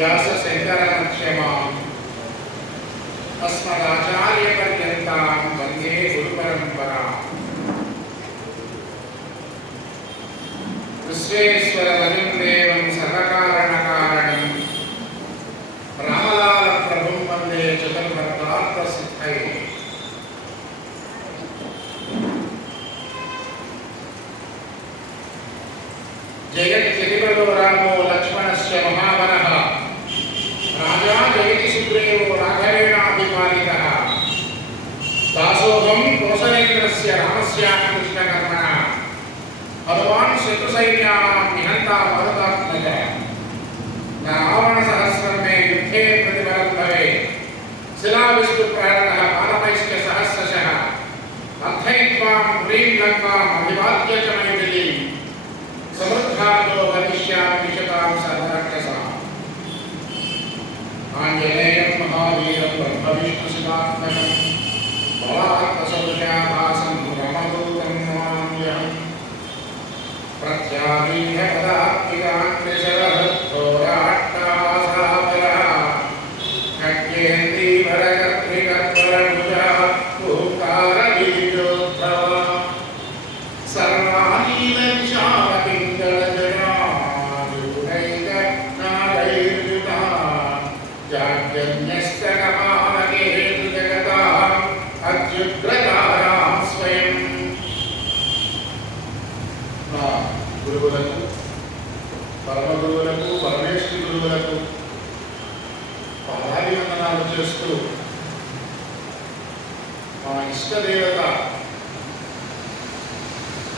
व्यास शंकरमध्यमां अस्मदाचार्यपर्यन्तां वन्दे गुरुपरम्पराम्। विश्वेश्वरवरिं देवं सर्वकारणकारणं रामलालप्रभुं वन्दे चतुर्वर्गार्थसिद्धये। जगज्जगतो रामो लक्ष्मणस्य महाबलः राजा जगति सुग्रीवो राघवेणाभिपालितः दासोऽहं कौसलेन्द्रस्य रामस्यापि कृष्णकर्मणः भगवान् शत्रुसैन्यानां निहन्ता भरतात्मजः न रावणसहस्रं मे युद्धे प्रतिफलं भवेत् शिलाविष्णुप्रहरणः बालमैश्च सहस्रशः अर्थयित्वां पुरीं लङ्काम् अभिवाद्य च मैथिलीं समृद्धातो गमिष्यामि विशतां सर्वरक्षसाम्। आञ्जनेयं महावीरं ब्रह्मविष्णुशिवात्मकं बलात्मसदृशाभासं रामदूतं नमाम्यहम्। प्रत्यादीनपदात्मिकाग्निशरहृद्घोराट्टहासाबलः खड्गेन्दीवरकर्त्रिकर्परभुजः हुङ्कारबीजोद्भवः గురువులకు పరమగురువులకు పరమేశ్వరి గురువులకు పాదాభివందనాలు చేస్తూ మా ఇష్టదేవత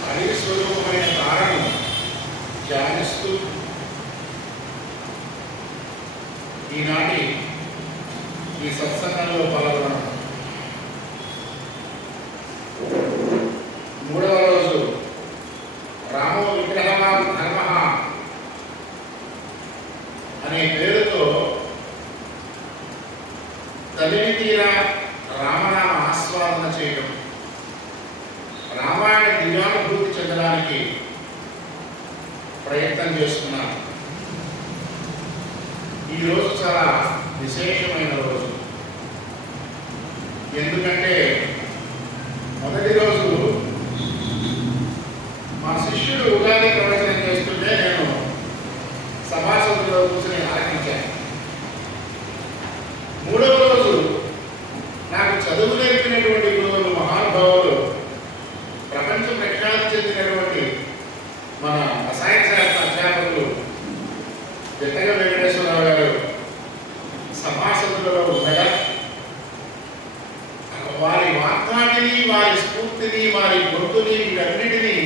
హరిస్వరూపమైన తారను ధ్యానిస్తూ ఈనాటి ఈ సత్సంగంలో పాల్గొనడం మూడవ రోజు రామో విగ్రహవాన్ ధర్మ అనే పేరుతో తల్లిని తీరా రామనామ ఆస్వాదన చేయడం, రామాయణ దివ్యానుభూతి చెందడానికి ప్రయత్నం చేస్తున్నాను. ఈరోజు చాలా విశేషమైన రోజు. ఎందుకంటే మొదటి రోజు మా శిష్యుడు ఉగాది ప్రవచనం చేస్తుంటే నేను సభాసదులో కూర్చొని ఆలకించాను. మూడవ రోజు నాకు చదువు నేర్పినటువంటి గురువులు మహానుభావులు, ప్రపంచ ప్రఖ్యాతి చెందినటువంటి మన రసాయన శాస్త్ర అధ్యాపకులు జట్టగ వెంకటేశ్వరరావు గారు సభాసదులలో ఉండగా వారి వాక్యాన్ని, వారి స్ఫూర్తిని, వారి గొంతుని, వీటన్నిటినీ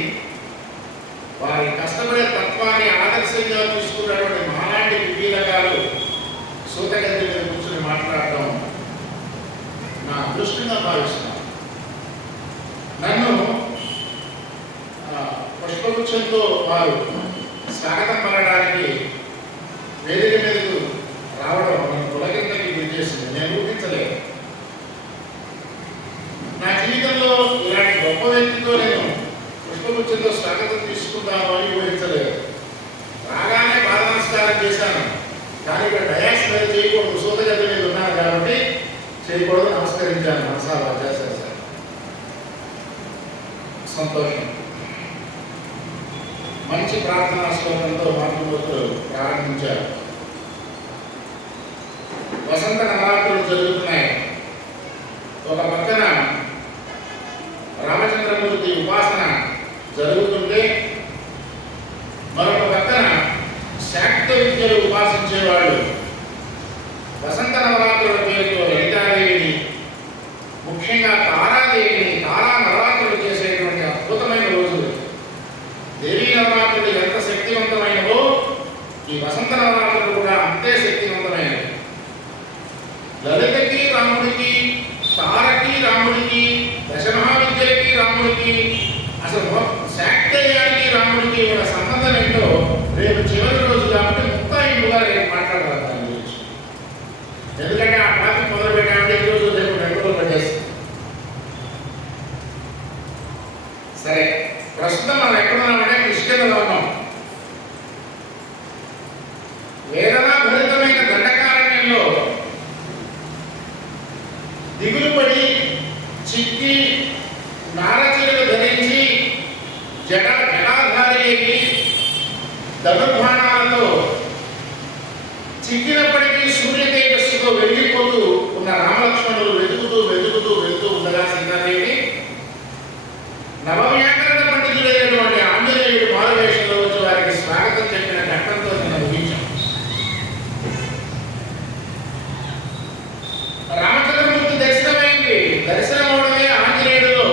వారి కష్టపడే తత్వాన్ని ఆదర్శంగా తీసుకున్నటువంటి మహానాటి విభీలకాలు సూతగద్ది మీద కూర్చొని మాట్లాడటం నా అదృష్టంగా భావిస్తున్నాను. నన్ను పుష్పగుచ్చంతో వారు స్వాగతం పలకడానికి వేదిక మీదకు రావడం నన్ను పులకింతకి గురి చేసింది. నేను ఊహించలేదు. నా జీవితంలో ఇలాంటి గొప్ప వ్యక్తితో నేను పుష్పగుచ్చంతో స్వాగతం తీసుకుంటాను అని ఊహించలేదు. రాగానే పాద నమస్కారం చేశాను. కానీ ఇక్కడ డయాస్ మీద చేయకూడదు, సూతగద్ద మీద ఉన్నారు కాబట్టి చేయకూడదు, నమస్కరించాను మనసా వాచా చేశాను. సంతోషం. మంచి ప్రార్థనా శ్లోకంతో మాతృమూర్తులు ప్రారంభించారు. వసంత నవరాత్రులు జరుగుతున్నాయి. ఒక పక్కన రామచంద్రమూర్తి ఉపాసన జరుగుతుంటే మరొక పక్కన శాక్త విద్యలు ఉపాసించేవాళ్ళు వసంత నవరాత్రుల పేరుతో లలితాదేవిని, ముఖ్యంగా తారాదేవిని, తారా నవరాత్రులు చేసేటువంటి అద్భుతమైన రోజులు. దేవీ నవరాత్రులు ఎంత శక్తివంతమైనవో ఈ వసంత నవరాత్రులు కూడా అంతే శక్తివంతమైనవి. లలితకి రాముడికి, తారకి రాముడికి, దశమహావిద్యలకి రాముడికి, అసలు శాక్తేయానికి రాముడికి ఉన్న సంబంధం ఏంటో రేపు చివరి రోజు కాబట్టి ముక్తాయింపుగా రేపు మాట్లాడతాను దాని గురించి. ఎందుకంటే ఆ టాపిక్ మొదలు పెట్టామంటే ఈరోజు రేపు 2 రోజులు పట్టేస్తుంది. సరే, ప్రస్తుతం మనం ఎక్కడున్నామంటే కృష్ణలో ఉన్నాం. వేదనా భరితమైన ధనుర్బాణాలతో చిక్కినప్పటికీ సూర్య తేజస్సుతో వెలిగిపోతూ ఉన్న రామలక్ష్మణులు వెతుకుతూ వెతుకుతూ వెళ్తూ ఉండగా సీతాదేవి నవవ్యాకరణ పండితుడైనటువంటి ఆంజనేయుడు మారువేషంలో వచ్చి వారికి స్వాగతం చెప్పిన ఘట్టంతో నేను ముగించాం. రామచంద్రమూర్తి దర్శనమైంది. దర్శనం అవడమే ఆంజనేయుడిలో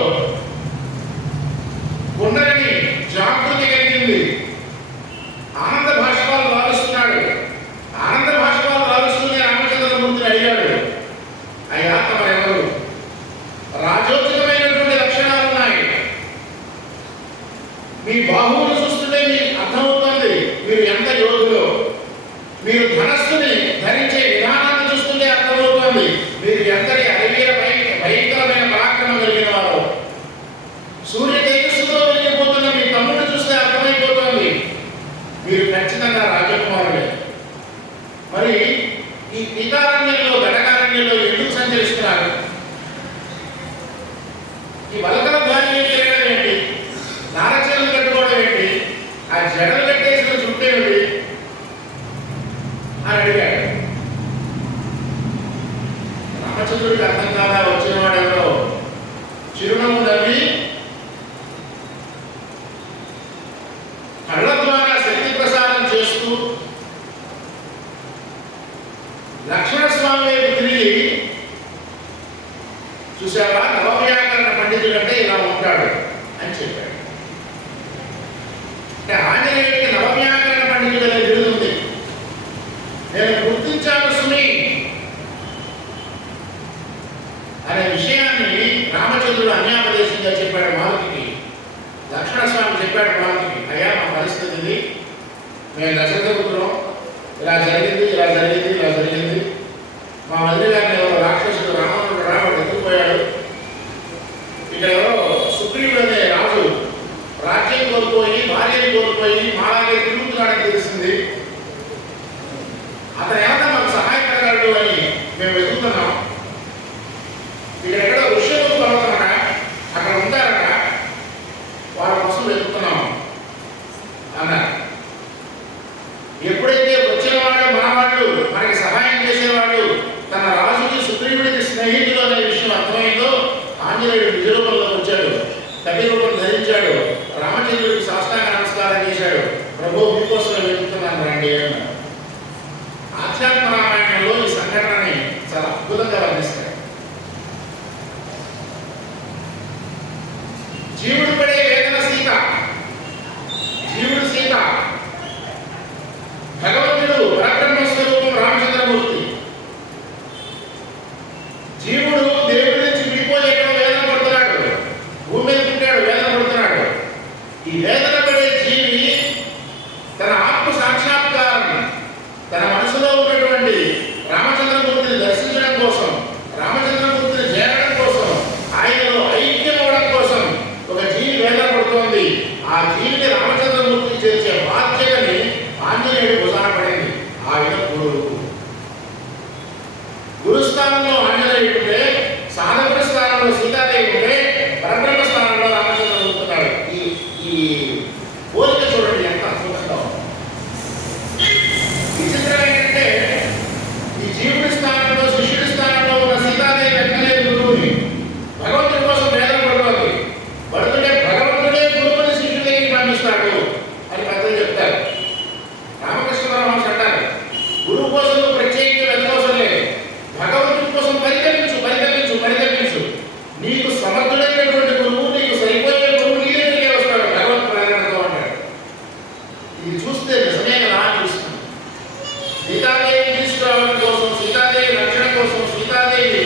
కుండలిని జాగృతి కలిగింది. ఆనంద భాష్పాలు వారుస్తున్నాడు. ఆనంద భాష్పాలు వారుస్తూనే రామచంద్రమూర్తిని అడిగాడు, అయ్యా తమరెవరు? రాజోచితమైనటువంటి లక్షణాలు ఉన్నాయి. మీ బాహువులు చూస్తుంటే మీకు అర్థమవుతుంది మీరు ఎంత యోధులో. మీరు ధనస్సుని ధరించే విధానాన్ని చూస్తుంటే అర్థమవుతుంది మీరు ఎంతటి అరవీర భయంకరమైన పరాక్రమం కలిగిన వారు. సూర్య తేజస్సుతో వెళ్ళిపోతున్న మీ తమ్ముడిని చూస్తే అర్థమైపోతుంది మీరు ఖచ్చితంగా రాజకుమారులే. మరి ఈ పీతారణ్యంలో ఘటకారణ్యంలో ఎందుకు సంచరిస్తున్నారు? ఈ వలకల ధాన్యం తిరగడం ఏంటి? నారచీరలు కట్టుకోవడం ఏంటి? ఆ జడలు కట్టేసిన చుట్టేమిటి అని అడిగాడు. రామచంద్రుడికి అర్థం కాదా వచ్చిన వాడెవరో చిరునవ్వు నవ్వి కళ్ళ ద్వారా శక్తి ప్రసారం చేస్తూ లక్ష్మణస్వామి వైపు తిరిగి, చూసావా నవవ్యాకరణ పండితుడు అంటే ఇలా ఉంటాడు అని చెప్పాడు. అంటే ఆంజనేయుడికి నవవ్యాకరణ పండితుడు అనే బిరుదు ఉంది. నేను గుర్తించాను సుమి అనే విషయాన్ని రామచంద్రుడు అన్యాపదేశంగా చెప్పాడు మారుతికి. లక్ష్మణస్వామి చెప్పాడు మారుతికి, అయ్యా మా పరిస్థితి ఇది, మేము దశరథపుత్రం, ఇలా జరిగింది ఇలా జరిగింది ఇలా జరిగింది. మా వదిలి గారిని ఎవరో రాక్షసుడు రావణుడు రావణుడు ఎత్తుకుపోయాడు. ఇక్కడ ఎవరో సుగ్రీవుడు అనే రాజు రాజ్యం కోల్పోయి భార్యని కోల్పోయి మాలాగే తిరుగుతున్నాడని తెలిసింది. అతను ఏమన్నా మాకు సహాయపడగలడు అని మేము వెతుకుతున్నాం. ఇక్కడ ఎక్కడో ఋషులు పర్వతమట అక్కడ ఉంటారట, వాళ్ళ కోసం వెతుకుతున్నాం అన్నారు. ఎప్పుడైతే వచ్చినవాడు మనవాళ్ళు మనకి సహాయం చేసేవాడు తన రాజుకి సుగ్రీవుడికి స్నేహితులు అనే విషయం అర్థమైందో ఆంజనేయుడు నిజ రూపంలోకి వచ్చాడు. కవి రూపం ధరించాడు. రామచంద్రుడికి సాష్టాంగ నమస్కారం చేశాడు. ప్రభు మీకోసం వెతుకుతున్నాను రండి అన్నాడు. ఆధ్యాత్మ రామాయణంలో ఈ సంఘటనని చాలా అద్భుతంగా వర్ణిస్తాడు. జీవుడు పడే వేదన సీత, జీవుడు సీత, భగవంతుడు పరబ్రహ్మ స్వరూపం రామచంద్రమూర్తి. జీవుడు దేవుడి నుంచి విడిపోయేటో వేదన పడుతున్నాడు, భూమి మీద పుట్టాడు వేదన పడుతున్నాడు. ఈ వేదన పడే జీవి తన ఆత్మ సాక్షాత్కారం, తన మనసులో ఉన్నటువంటి రామచంద్రమూర్తిని దర్శించడం కోసం, రామచంద్రమూర్తిని చేరడం కోసం, ఆయనలో ఐక్యం అవడం కోసం ఒక జీవి వేదన పడుతోంది. ఆ జీవిని రామచంద్రమూర్తికి చేర్చే బాధ్యతని ఆంజనేయుడు భుజాన పడింది. ఆయన గురుస్థానంలో ఆంజనేయుడు ఉంటే, సాధకుడి స్థానంలో సీతాదేవి ఉంటే, పరబ్రహ్మ స్థానంలో రామచంద్రుడు ఉంటున్నాడు. ఈ పోలిక చూడండి ఎంత అద్భుతంగా ఉంది. విచిత్రం ఏంటంటే ఈ జీవుడి స్థానంలో శిష్యుడి స్థానంలో ఉన్న సీతాదేవి ఎక్కలేదు గురువుని. భగవంతుడి కోసం వేదన పడుతుంది. పడుతుంటే భగవంతుడే గురువుని శిష్యుడికి పంపిస్తాడు అని పెద్దలు చెప్తారు. రామకృష్ణ పరమహంస అంటారు, గురువు కోసం ప్రత్యేకంగా వెతకవసరం లేదు, భగవంతుడి కోసం పరితపించు పరితపించు పరితపించు. నీకు సమర్థుడైనటువంటి గురువు, నీకు సరిపోయే గురువు నీ దగ్గరికే వస్తాడు భగవత్ ప్రేరణతో అంటాడు. ఇది చూస్తే నిజమే కదా అనిపిస్తుంది. సీతాదేవి తీసుకురావడం కోసం, సీతాదేవి రక్షణ కోసం, సీతాదేవి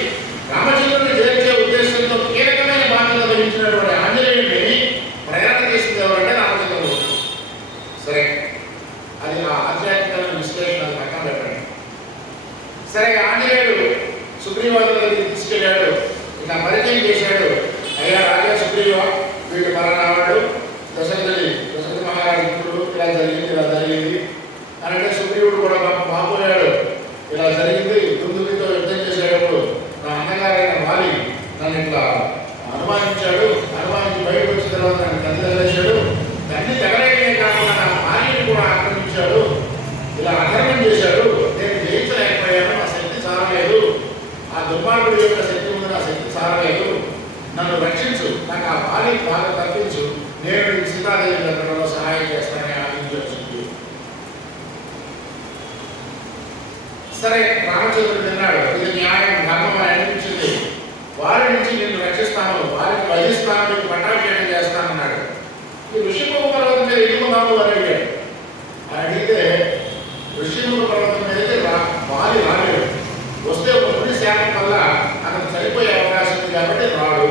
రామచంద్రుడిని చేర్చే ఉద్దేశంతో కీలకమైన బాధ్యత వహించినటువంటి ఆంజనేయుడిని ప్రేరణ చేసింది ఎవరంటే రామచంద్రుడు. సరే, అది ఆ ఆధ్యాత్మిక విశ్లేషణ పక్కన పెట్టండి. సరే, ఆంజనేయుడు సుగ్రీవాదుల దగ్గరికి తీసుకెళ్ళాడు. ఇలా పరిచయం చేశాడు. అయ్యా రాజా సుగ్రీవ, వీడు పరనావాడు, దశరథ మహారాజు పుత్రుడు, ఇలా జరిగింది ఇలా జరిగింది అని అంటే సుగ్రీవుడు కూడా బాపోయాడు. ఇలా జరిగింది, దుందుడితో యుద్ధం చేసేటప్పుడు నా అన్నగారైన వాలి నన్ను ఇట్లా అనుమానించాడు. అనుమానించి బయటకు వచ్చిన తర్వాత నన్ను తల్లి తగలేశాడు. తల్లి తగలేయడమే కాకుండా నా భార్యను కూడా ఆక్రమించాడు రాముడి యొక్క శక్తి ఉంది, నా శక్తి సారలేదు, నన్ను రక్షించు, నాకు ఆ వాలి బాగా తప్పించు, నేను ఈ సీతాదేవి దగ్గరలో సహాయం చేస్తానని ఆలోచించాడు. సరే, రామచంద్రుడు విన్నాడు, ఇది న్యాయం ధర్మం అని అనిపించింది. వారి నుంచి నిన్ను రక్షిస్తాను, వారిని వధిస్తాను, నీకు పట్టాభిషేకం చేస్తానన్నాడు. ఈ ఋషిముఖ పర్వతం మీద ఎందుకున్నాము అని అడిగాడు. అడిగితే ఋషిముఖ పర్వతం మీద వాలి రాలేడు, వస్తే ఒక పులి శాపం వల్ల అతను చనిపోయే అవకాశం ఉంది కాబట్టి రాడు.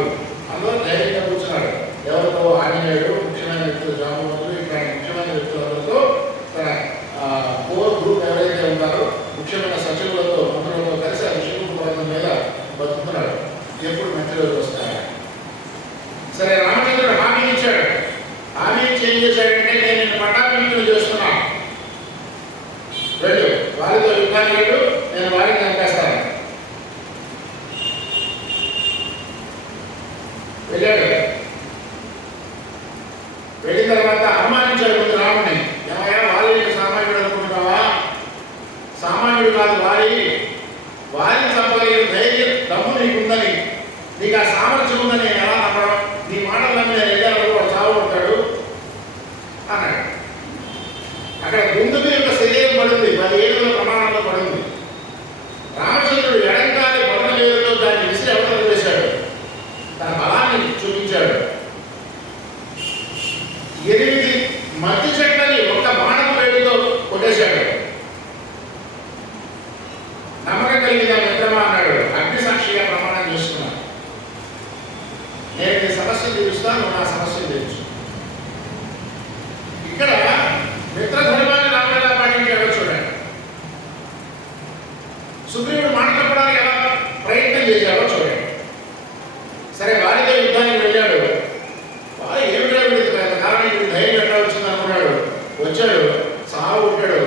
అందులో ధైర్యంగా కూర్చున్నాడు. ఎవరితో ఆంజనేయుడు, ముఖ్యమైన వ్యక్తులు జాంబవంతులు, ఇట్లాంటి ముఖ్యమైన వ్యక్తులతో తన కోర్ గ్రూప్ ఎవరైతే ఉన్నారో ముఖ్యమైన సచివులతో మంత్రులతో కలిసి ఆ ఋషిముఖ పర్వతం మీద బతుకుతున్నాడు. ఎప్పుడు మంచి రోజులు వస్తాయి. సరే, రామచంద్రుడు హామీ ఇచ్చాడు. హామీ ఇచ్చి ఏం చేశాడంటే, నేను నిన్ను పట్టాభిషేకం చేస్తున్నా, వెళ్ళు, వారితో యుద్ధాన్ని వెళ్ళు, నేను వారిని చంపేస్తాను. వెళ్ళాడు. వెళ్ళిన తర్వాత అనుమానించాడు ముందు రాముడిని. ఏమయ్యా, వారి సామాన్యుడు అనుకుంటున్నావా? సామాన్యుడు కాదు వారిని చంపగలిగిన ధైర్యం దమ్ము నీకుందని, నీకు ఆ సామర్థ్యం ఉందని నేను ఎలా నమ్మడం? నీ మాటలన్నీ నేను వెళ్ళాను, వాడు చావబడతాడు అన్నాడు. అక్కడ బిందువు యొక్క శరీరం పడింది, 10 ఏళ్ళ ప్రమాణంలో పడింది. రామచంద్రుడు ఎడంకాలి బొమ్మ లేదుతో దాన్ని విసిరి అవతల వేశాడు. తన బలాన్ని చూపించాడు. 8 మధ్య చెట్లని ఒక బాణం వేడితో కొట్టేశాడు. నమ్మకం కలిగిన మిత్రమా అన్నాడు. అగ్ని సాక్షిగా ప్రమాణం చేస్తున్నాను, నేను నీ సమస్యను తీరుస్తాను, నా సమస్యను తీర్చు. ఇక్కడ మిత్రధర్మాన్ని రాముడు ఎలా పాటించాడో చూడండి. సుగ్రీవుడు మాట తప్పడానికి ఎలా ప్రయత్నం చేశాడో చూడండి. సరే, వారితో యుద్ధానికి వెళ్ళాడు. వారు ఏమిటో కారణం ఇప్పుడు ధైర్యం ఎట్లా వచ్చింది అనుకున్నాడు. వచ్చాడు, సాగు కొట్టాడు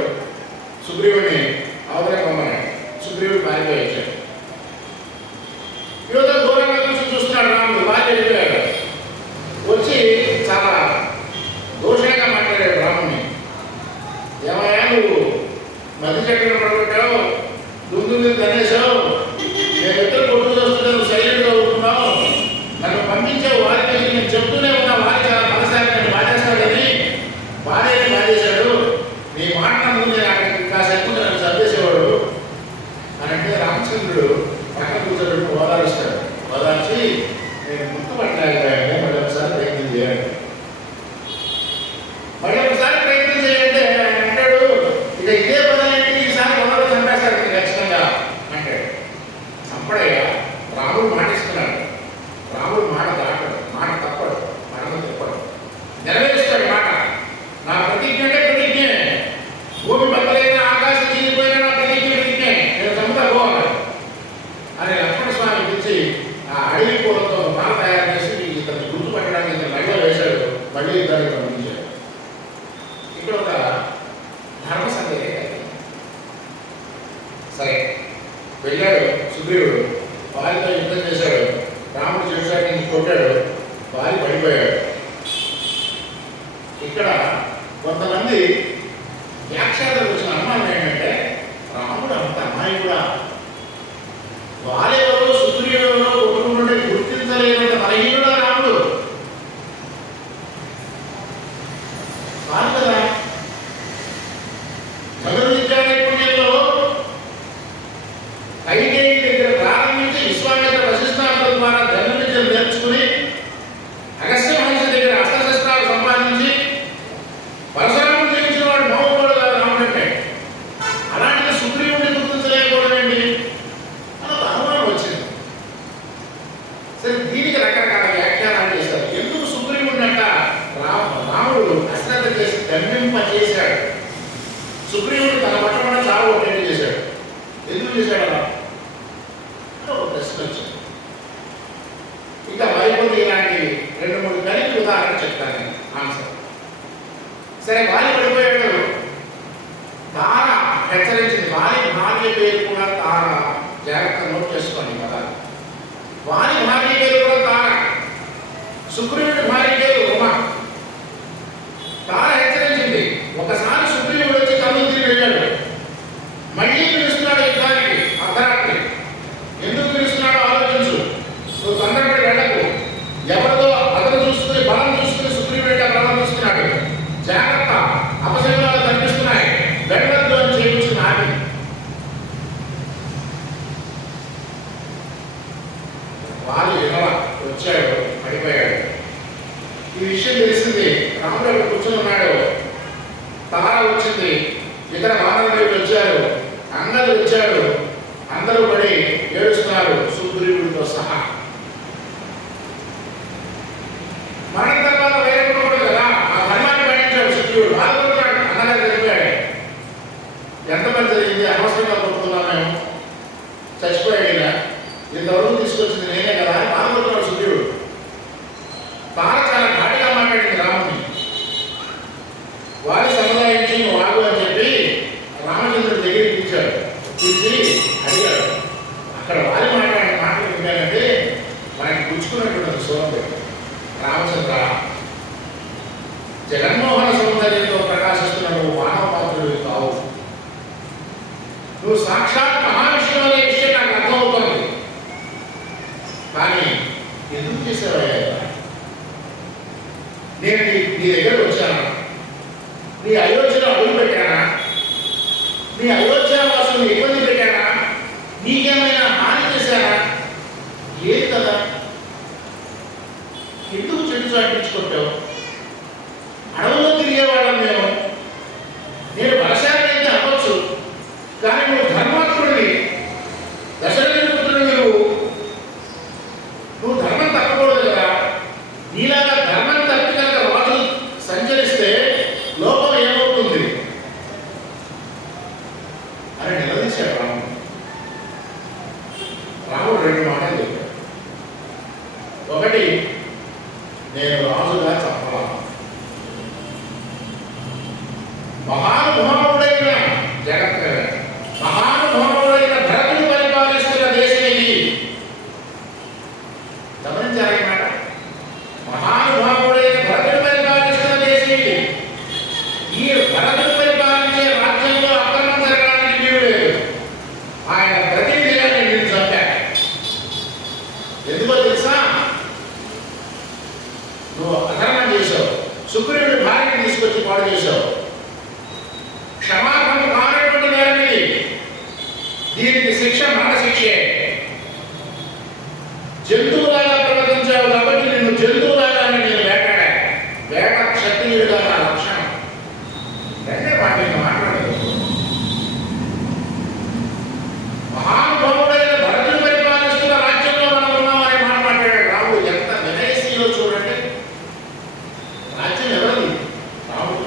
సుగ్రీవుడిని, అవతల పొమ్మన్నాడు. సుగ్రీవుడు పారిపోయి వచ్చాడు. యువత దూరంగా చూస్తున్నాడు రాముడు. వారి వెళ్ళిపోయాడు. వచ్చి చాలా దోషంగా మాట్లాడాడు రాముడిని. ఏమయ్యా, నువ్వు మధ్య చక్రం పడగొట్టావు, దుందు మీద తనేసావు, నేను ఇద్దరు కొట్టు చూస్తుంటే నువ్వు సైలెంట్గా ఉంటున్నావు, నన్ను పంపించావు. వారికి నేను చెప్తూనే ఉన్నా, వారి చాలా మనసారి నేను బాధేస్తాడని, బాధేశాడు. నీ మాట ముందు నేను కాసేపు నన్ను చంపేసేవాడు అని అంటే రామచంద్రుడు పక్కన కూర్చోబెట్టి ఓదారుస్తాడు. ఓదార్చి, నేను గుర్తుపట్టలేకపోయాను, మళ్ళీ ఒకసారి ప్రయత్నం చేయాలి, మళ్ళీ ఒకసారి ప్రయత్నం చేయంటే ఆయన అంటాడు, ఇక ఇదే పదానికి ఈసారి మొదలు చంపేస్తాడు ఖచ్చితంగా అంటాడు. చంపడయ్యా, రాముడు మాటిస్తున్నాడు. రాముడు మాట దాటడు, మాట తప్పడు, మరణం తిప్పడు, నెరవేరుస్తాడు మాట. నా ప్రతిజ్ఞ అంటే ప్రతిజ్ఞ, భూమి బద్దలైన ఆకాశం తీరిపోయినా నా ప్రతిజ్ఞ నేను చంపుతా పోవాలి అని లక్ష్మణ స్వామి పిలిచి ఆ అడవి పూలతో మాల తయారు చేసి ఇతన్ని గుర్తుపట్టడానికి ఇతను మెడలో వేశాడు. మళ్ళీ ఇద్దరికి పంపించాడు. ఇక్కడ ఒక ధర్మ సందేహం కలిగింది. సరే, వెళ్ళాడు సుగ్రీవుడు, వారితో యుద్ధం చేశాడు. రాముడు చేశాడు, నుంచి కొట్టాడు, వారి పడిపోయాడు. ఇక్కడ కొంతమంది వ్యాఖ్యాతలకు వచ్చిన అనుమానం ఏంటంటే, రాముడు అంత అమాయకుడా, వారెవరో సుగ్రీవుడెవరో కొట్టుకుంటుంటే గుర్తించలేనంత బలహీనుడా రాముడు కాదు కదా. చదువు విద్యా నైపుణ్యంలో కైకేయి దగ్గర ప్రారంభించి విశ్వామిత్ర వశిష్ఠాదుల ద్వారా ధనుర్విద్యను నేర్చుకుని అగస్త్య మహర్షి దగ్గర అస్త్రశస్త్రాలు సంపాదించి పరశురాముడు జయించిన వాడు మౌనవాడు కాదు రాముడు అంటే. అలాంటి సుగ్రీవుడిని గుర్తించలేకపోవడం ఏంటి అని ఒక అనుమానం వచ్చింది. సరే, దీనికి రకరకాల వ్యాఖ్యానాలు చేశారు. ఎందుకు సుగ్రీవుడిని అంట రాముడు అశ్రద్ధ చేసి దండింప చేశాడు, సుగ్రీవుడు తన పట్టణ చావు ఒకటి చేశాడు. ఎందుకు చేశాడు అలా ఒక ప్రశ్న వచ్చింది. ఇక వైపుని ఇలాంటి 2-3 కలిపి ఉదాహరణ చెప్తాను ఆన్సర్. సరే, వాలి పడిపోయాడు. తార హెచ్చరించింది. వాలి భార్య పేరు కూడా తార, జాగ్రత్త నోట్ చేసుకోండి కదా. వాలి భార్య పేరు కూడా తార, సుగ్రీవుడి భార్య పేరు ఉమా. తార హెచ్చరించింది. ఒకసారి సుగ్రీవుడు వచ్చి కన్ను తిరిగి వెళ్ళాడు. మళ్ళీ పిలుస్తున్నాడు యుద్ధానికి అర్ధరాత్రి. ఎందుకు పిలుస్తున్నాడో వానరుడు వచ్చారు, అంగదుడు వచ్చాడు, అందరూ పడి ఏడుస్తున్నారు సుగ్రీవుడితో సహా. మరణ తర్వాత వేయకూడదు కదా, ఆ ధర్మాన్ని పాటించాడు సుగ్రీవుడు. బాధపడుతున్నాడు, అన్నగారు చనిపోయాడు. ఎంతమంది జరిగింది, అనవసరంగా కొట్టుకున్నాం మేము, చచ్చిపోయాడు, ఇంతవరకు తీసుకొచ్చింది నేనే కదా అని బాధపడుతున్నాడు సుగ్రీవుడు. తార చాలా ఘాటిగా మాట్లాడింది రాముని. వారి సముదాయించి వాగు అని చెప్పి రామచంద్రుడి దగ్గరికి పిలిచాడు. పిలిచి అడిగాడు. అక్కడ వారి మాట్లాడిన మాటలు ఏంటంటే మనకి పుచ్చుకున్నటువంటి సోదరుడు రామచంద్ర, జగన్మోహన సౌందర్యంతో ప్రకాశిస్తున్న నువ్వు మానవ పాత్రుడివి కావు. నువ్వు సాక్షాత్ మహావిష్ణువు అనే విషయం నాకు అర్థమవుతుంది. కానీ ఎందుకు చేసావయ్యా? నేను నీ దగ్గరకు వచ్చాను, నీ అయోధ్యలో అడుగు పెట్టానా, నీ అయోధ్య వాసులను ఇబ్బంది పెట్టానా, నీకేమైనా హాని చేశానా? లేదు కదా. ఎందుకు చెట్టు చాటించుకుంటావు? అడవుల్లో తిరిగేవాళ్ళం మేము. నేను బలశాలి అయితే అవ్వచ్చు, కానీ నువ్వు ధర్మాత్ముడివి, దశరథుడి పుత్రుడివి. నువ్వు ధర్మం తప్పకూడదు కదా. నీలాగా ధర్మం తప్పి కనుక రాజు సంచరిస్తే లోపం ఏమవుతుంది అని నిలదీశాడు రాముడు. రాముడు రెండు మాటలు చెప్పాడు. ఒకటి, నేను రాజుగా చెప్పాల. మహానుభావుడైన మహానుభావుడైన భరతుడు పరిపాలిస్తున్న దేశం ఇది. గమనించాలి మాట. మహానుభావుడైన భరతుడు పరిపాలిస్తున్న దేశం ఇది. ఈ భరతుడు పరిపాలించే రాజ్యంలో అక్రమం జరగడానికి వీలు లేదు. ఆయన ప్రతినిధిగా నేను చంపాను. ఎందుకో తెలుసా? నువ్వు అధర్మం చేశావు, సుగ్రీవుడి భార్యను తీసుకొచ్చి పాడు చేశావు. క్షమాపణ కానటువంటి నేరం ఇది. దీనికి శిక్ష మరణ శిక్షే. జంతువులాగా ప్రవర్తించావు కాబట్టి నిన్ను జంతువులాగా నేను వేటాడా. వేట క్షత్రియుడిగా నా లక్షణం. అంటే వాటిని మాట్లాడదు. మహానుభావుడైన భరతుడు పరిపాలిస్తున్న రాజ్యంలో మనం ఉన్నాం అనే మాట మాట్లాడాడు రాముడు. ఎంత వినయశీలో చూడండి. రాజ్యం ఎవరిది? రాముడు.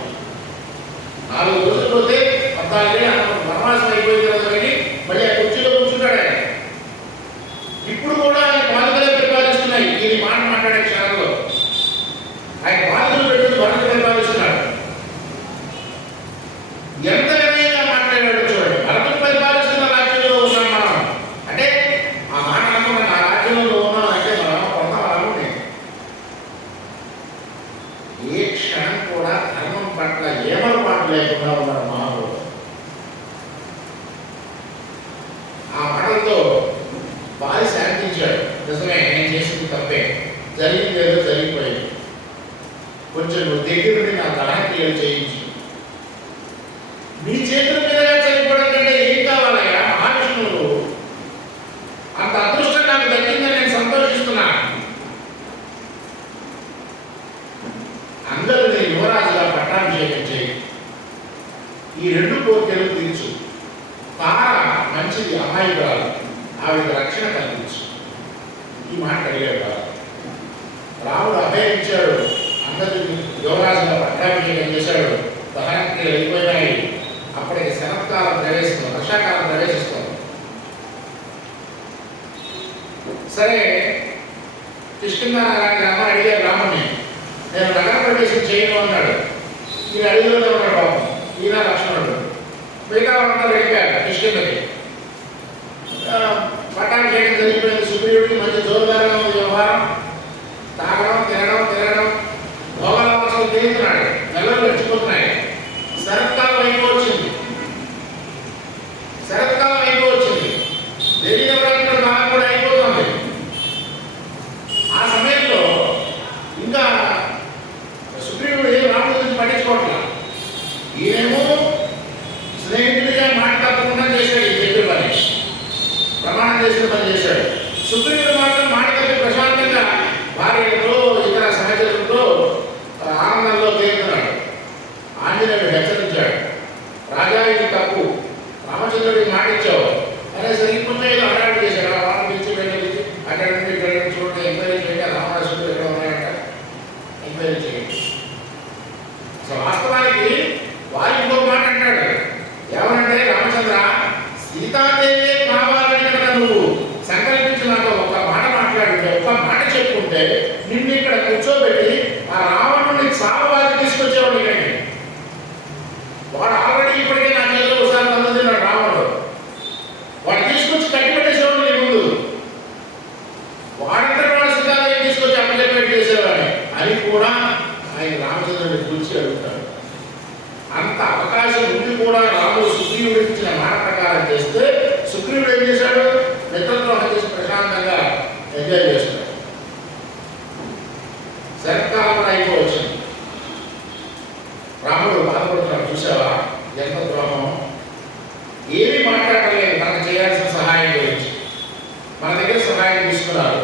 4 రోజులు పోతే 14 వనవాసం అయిపోయిన తర్వాత మళ్ళీ ఆ కుర్చీలో కూర్చుంటాడు ఆయన. ఇప్పుడు కూడా ఆయన పాలకులే పరిపాలిస్తున్నాయి. ఈ మాట మాట్లాడే క్షణంలో ఆయన పాలకులు పెట్టుకుని భరతుడు పరిపాలిస్తున్నాడు. ఎంత వినయంగా మాట్లాడాడు చూడండి. భరతుడు పరిపాలిస్తున్న రాజ్యంలో ఉన్నాం మనం అంటే ఆ మాట అనుకున్న నా రాజ్యంలో ఉన్నాం అంటే మనం కొంత రాముడే. ఏ క్షణం కూడా ధర్మం పట్ల ఏమరపాటు లేకుండా ఉన్నాడు మహానుభావుడు. ఆ మాటలతో భార్య శాంతించాడు. నిజమే, నేను చేసింది తప్పే, జరిగింది ఏదో జరిగిపోయింది. కొంచెం నువ్వు దగ్గర నుండి నా దహనక్రియలు చేయించు. నీ చేతుల మీదుగా చనిపోవడం కంటే ఏం కావాలయ్యా? మహావిష్ణువు అంత అదృష్టం నాకు దక్కిందని నేను సంతోషిస్తున్నా. అంగదుని యువరాజుగా పట్టాభిషేకం చేయి. ఈ 2 కోరికలు తీర్చు. తార మంచిది, అమాయకురాలు, ఆవిడ రక్షణ కల్పించు. ఈ మాట అడిగాడు. రాముడు అభయించాడు. అంగదుని యువరాజుగా పట్టాభిషేకం చేశాడు. దహనక్రియలు అయిపోయినాయి. అప్పటికి శరత్కాలం ప్రవేశిస్తుంది, వర్షాకాలం ప్రవేశిస్తుంది. సరే, కిష్కింధ అమ్మ అడిగారు రాముడిని, నేను నగర ప్రవేశం చేయను అన్నాడు. ఈయన అడిగిలోనే ఉన్నాడు పాపం. ఈయన లక్ష్మణుడు. మిగతా వాళ్ళందరూ వెళ్ళిపోయారు కిష్కింధకి. పట్టాభిషేకం జరిగిపోయింది. సుగ్రీవుడికి మంచి జోరుదారంగా ఉంది వ్యవహారం. తాగడం, తినడం, భోగాలవసరం తిరుగుతున్నాడు. నెలలు గడిచిపోతున్నాయి. శరత్కాలం అయిపోవచ్చింది. దేవీ నవరాత్రుల కాలం కూడా అయిపోతుంది. ఆ సమయంలో ఇంకా సుగ్రీవుడు రాముడి గురించి పట్టించుకోవట్లా. ఈయనేమో స్నేహితుడిగా మాట తప్పకుండా చేశాడు. ఈ చెప్పే పని, ప్రమాణం చేసిన పని చేశాడు. సుగ్రీవుడు మాత్రం మాట తప్పి ప్రశాంతంగా భార్యలతో ఇతర సహచరులతో ఆనందంలో తేలుతున్నాడు. ఆంజనేయుడు హెచ్చరించాడు, రాజా ఇది తప్పు, రామచంద్రుడికి మాట ఇచ్చావు అనే సరిగ్గా ఏదో హడావిడి చేశాడు. ఆ మాట పిలిచి వెళ్ళి అక్కడ నుండి ఇక్కడ చూడండి ఎంక్వైరీ చేయండి, రామరాజుడు ఎక్కడ ఉన్నాయంట ఎంక్వైరీ చేయండి. అసలు వాస్తవానికి వారు ఇంకొక మాట అంటాడు, ఏమనంటే రామచంద్ర సీతాదేవి కావాలని కదా నువ్వు సంకల్పించి నాకు ఒక మాట మాట్లాడుంటే, ఒక్క మాట చెప్పుకుంటే నిన్ను ఇక్కడ కూర్చోబెట్టి ఆ రావణుని సాగువారికి తీసుకొచ్చేవాడు. కానీ వాడు ఆల్రెడీ ఇప్పటికే నా చేతిలో ఒకసారి పొందుతున్నాడు రావణుడు. వాడు తీసుకొచ్చి కట్టిపెట్టేసేవాడు నీ ముందు. వాడంతా వాడు సీతాదేవి తీసుకొచ్చి అప్పచెప్పేట్టు చేసేవాడిని అని కూడా ఆయన రామచంద్రుడిని కూర్చి అడుగుతాడు. అంత అవకాశం ఉండి కూడా రాముడు సుగ్రీవుడికి ఇచ్చిన మాట ప్రకారం చేస్తే సుగ్రీవుడు ఏం చేశాడు? మిత్రద్రోహం చేసి ప్రశాంతంగా ఎంజాయ్ చేస్తున్నాడు. శరత్కాలం అయిపోవచ్చింది. రాముడు బాధపడుతున్నాడు. చూసావా ఎంత ద్రోహం, ఏమీ మాట్లాడలేదు మనకు చేయాల్సిన సహాయం గురించి. మన దగ్గర సహాయం తీసుకున్నారు.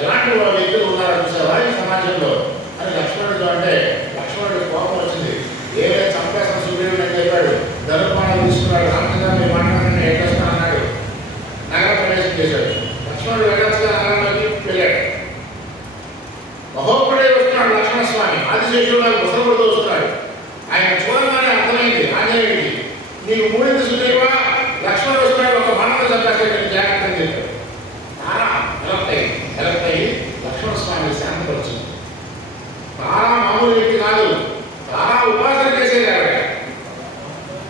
ఎలాంటి వ్యక్తులు ఉన్నారో చూసావా ఈ సమాజంలో అని లక్ష్మణుడితో అంటే లక్ష్మణుడికి కోపం వచ్చింది. ఏదైనా చంపేసిన సుగ్రీవుడు అని చెప్పాడు. ధనుర్బాణాలు తీసుకున్నాడు. రామచంద్ర మీరు మాట్లాడాలని ఎట్లేస్తా అన్నాడు. నగర ప్రవేశం చేశాడు. లక్ష్మణుడు వెళ్ళొచ్చుగా నగరంలోకి వెళ్ళాడు. మహోపడే వస్తున్నాడు లక్ష్మణస్వామి. ఆదిశేషుడు ముసలుడు వస్తున్నాడు. ఆయన చూడగానే అర్థమైంది ఆంజనేయుడికి, నీకు మూడింది సుగ్రీవా, లక్ష్మణుడు వస్తున్నాడు, ఒక మనతో చంపేస్తాడు, జాగ్రత్త అని చెప్పాడు. తారా ఎలక్ట్ అయ్యి లక్ష్మణస్వామి శాంతపరిచింది. తారా మామూలు వ్యక్తి కాదు, తారా ఉపాసన చేసేది.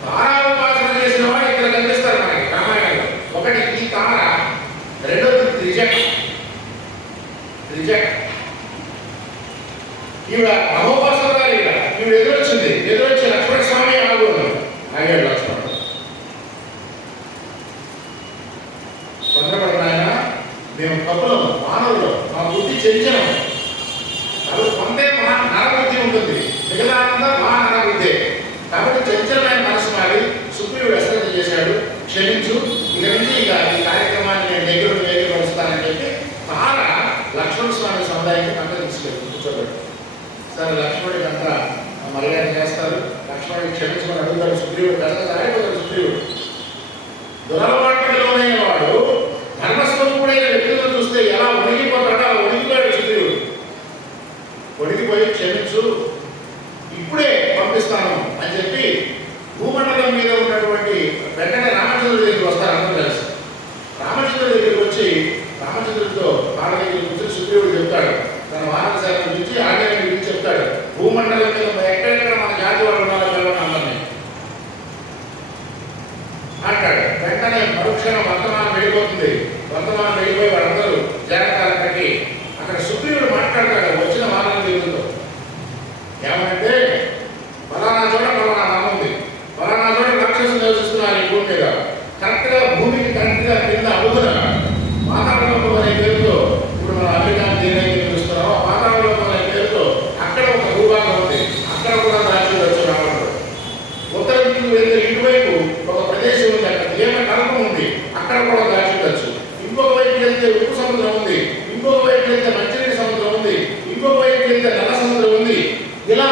తారా ఉపాసన చేసిన వాడు ఇక్కడ కనిపిస్తారు మనకి రామాయణంలో. ఒకటి ఈ తార, రెండోది త్రిజట. ఈవిడ మహోపాసన గారు. ఈవిడ ఎదురొచ్చింది. ఎదురొచ్చి లక్ష్మణ స్వామి ఆగాడు లక్ష్మణుడు. తొందరపడినాయన మేము కప్పులం మానవులు, మా బుద్ధి చెంచనం. కాబట్టి కొంతే నరబుద్ధి ఉంటుంది, మిగతాంతా మా నరబుద్ధే. కాబట్టి చంచలమైన మనసు మారి సుగ్రీవుడు అశ్రద్ధ చేశాడు, క్షమించు, ఇక నుంచి ఇక ఈ కార్యక్రమాన్ని నేను దగ్గర పరుస్తానని చెప్పి తార లక్ష్మణ స్వామి సముదాయానికి అంతా తీసుకెళ్ళి కూర్చోబెట్టు. సరే లక్ష్మణుడికి అంతా మర్యాద చేస్తారు. లక్ష్మణుడికి క్షమించమని అడుగుతారు. సుగ్రీవుడు కథ ఆడిపోతాడు. సుగ్రీవుడు దురలవాటుకి లోనైన వాడు ధర్మస్వరూపుడైన వ్యక్తులను చూస్తే ఎలా ఉనిగిపోతాడో అలా ఉనిగిపోయాడు సుగ్రీవుడు. ఉనిగిపోయి క్షమించు, ఇప్పుడే పంపిస్తాను అని చెప్పి భూమండలం మీద ఉన్నటువంటి వెంటనే రామచంద్రుడి దగ్గరికి వస్తారు. అందరూ కలిసి రామచంద్రుడి దగ్గరికి వచ్చి రామచంద్రుడితో వాళ్ళ దగ్గరికి వచ్చి సుగ్రీవుడు చెప్తాడు. తన వానరసేన గురించి ఆంజనేయుడి గురించి చెప్తాడు. భూమండలం మీద ఎక్కడెక్కడ మన జాతి వాళ్ళు ఉన్నారో పిల్లవని అంటాడు. వెంటనే మరుక్షణం వర్తమానం వెళ్ళిపోతుంది. వర్తమానం వెళ్ళిపోయి వాళ్ళందరూ జాగ్రత్తలు కట్టి అక్కడ సుగ్రీవుడు మాట్లాడతాడు వచ్చిన వానర దేవుడితో. ఏమంటే ఫలానా చోట ఫలానా నామం ఉంది, ఫలానా చోట రాక్షసులు నివసిస్తున్నారు ఈ భూమి మీద. కరెక్ట్గా భూమికి కరెక్ట్గా కింద అడుగున వాతావరణం అనే పేరుతో, ఇప్పుడు మనం అమెరికా దేని చూస్తున్నామో వాతావరణం అనే పేరుతో అక్కడ ఒక భూభాగం ఉంది. అక్కడ కూడా దాచుకోవచ్చు రావడం. ఉత్తర దిక్కు వెళ్తే ఇటువైపు ఒక ప్రదేశం ఉంది, అక్కడ ఏమ కల్పం ఉంది, అక్కడ కూడా దాచుకోవచ్చు. ఇంకొక వైపు వెళ్తే ఉప్పు సముద్రం ఉంది, ఇంకొక వైపు వెళ్తే మంచినీటి సముద్రం ఉంది, ఇంకొక వైపు వెళ్తే నల్ల సముద్రం ఉంది. ఇలా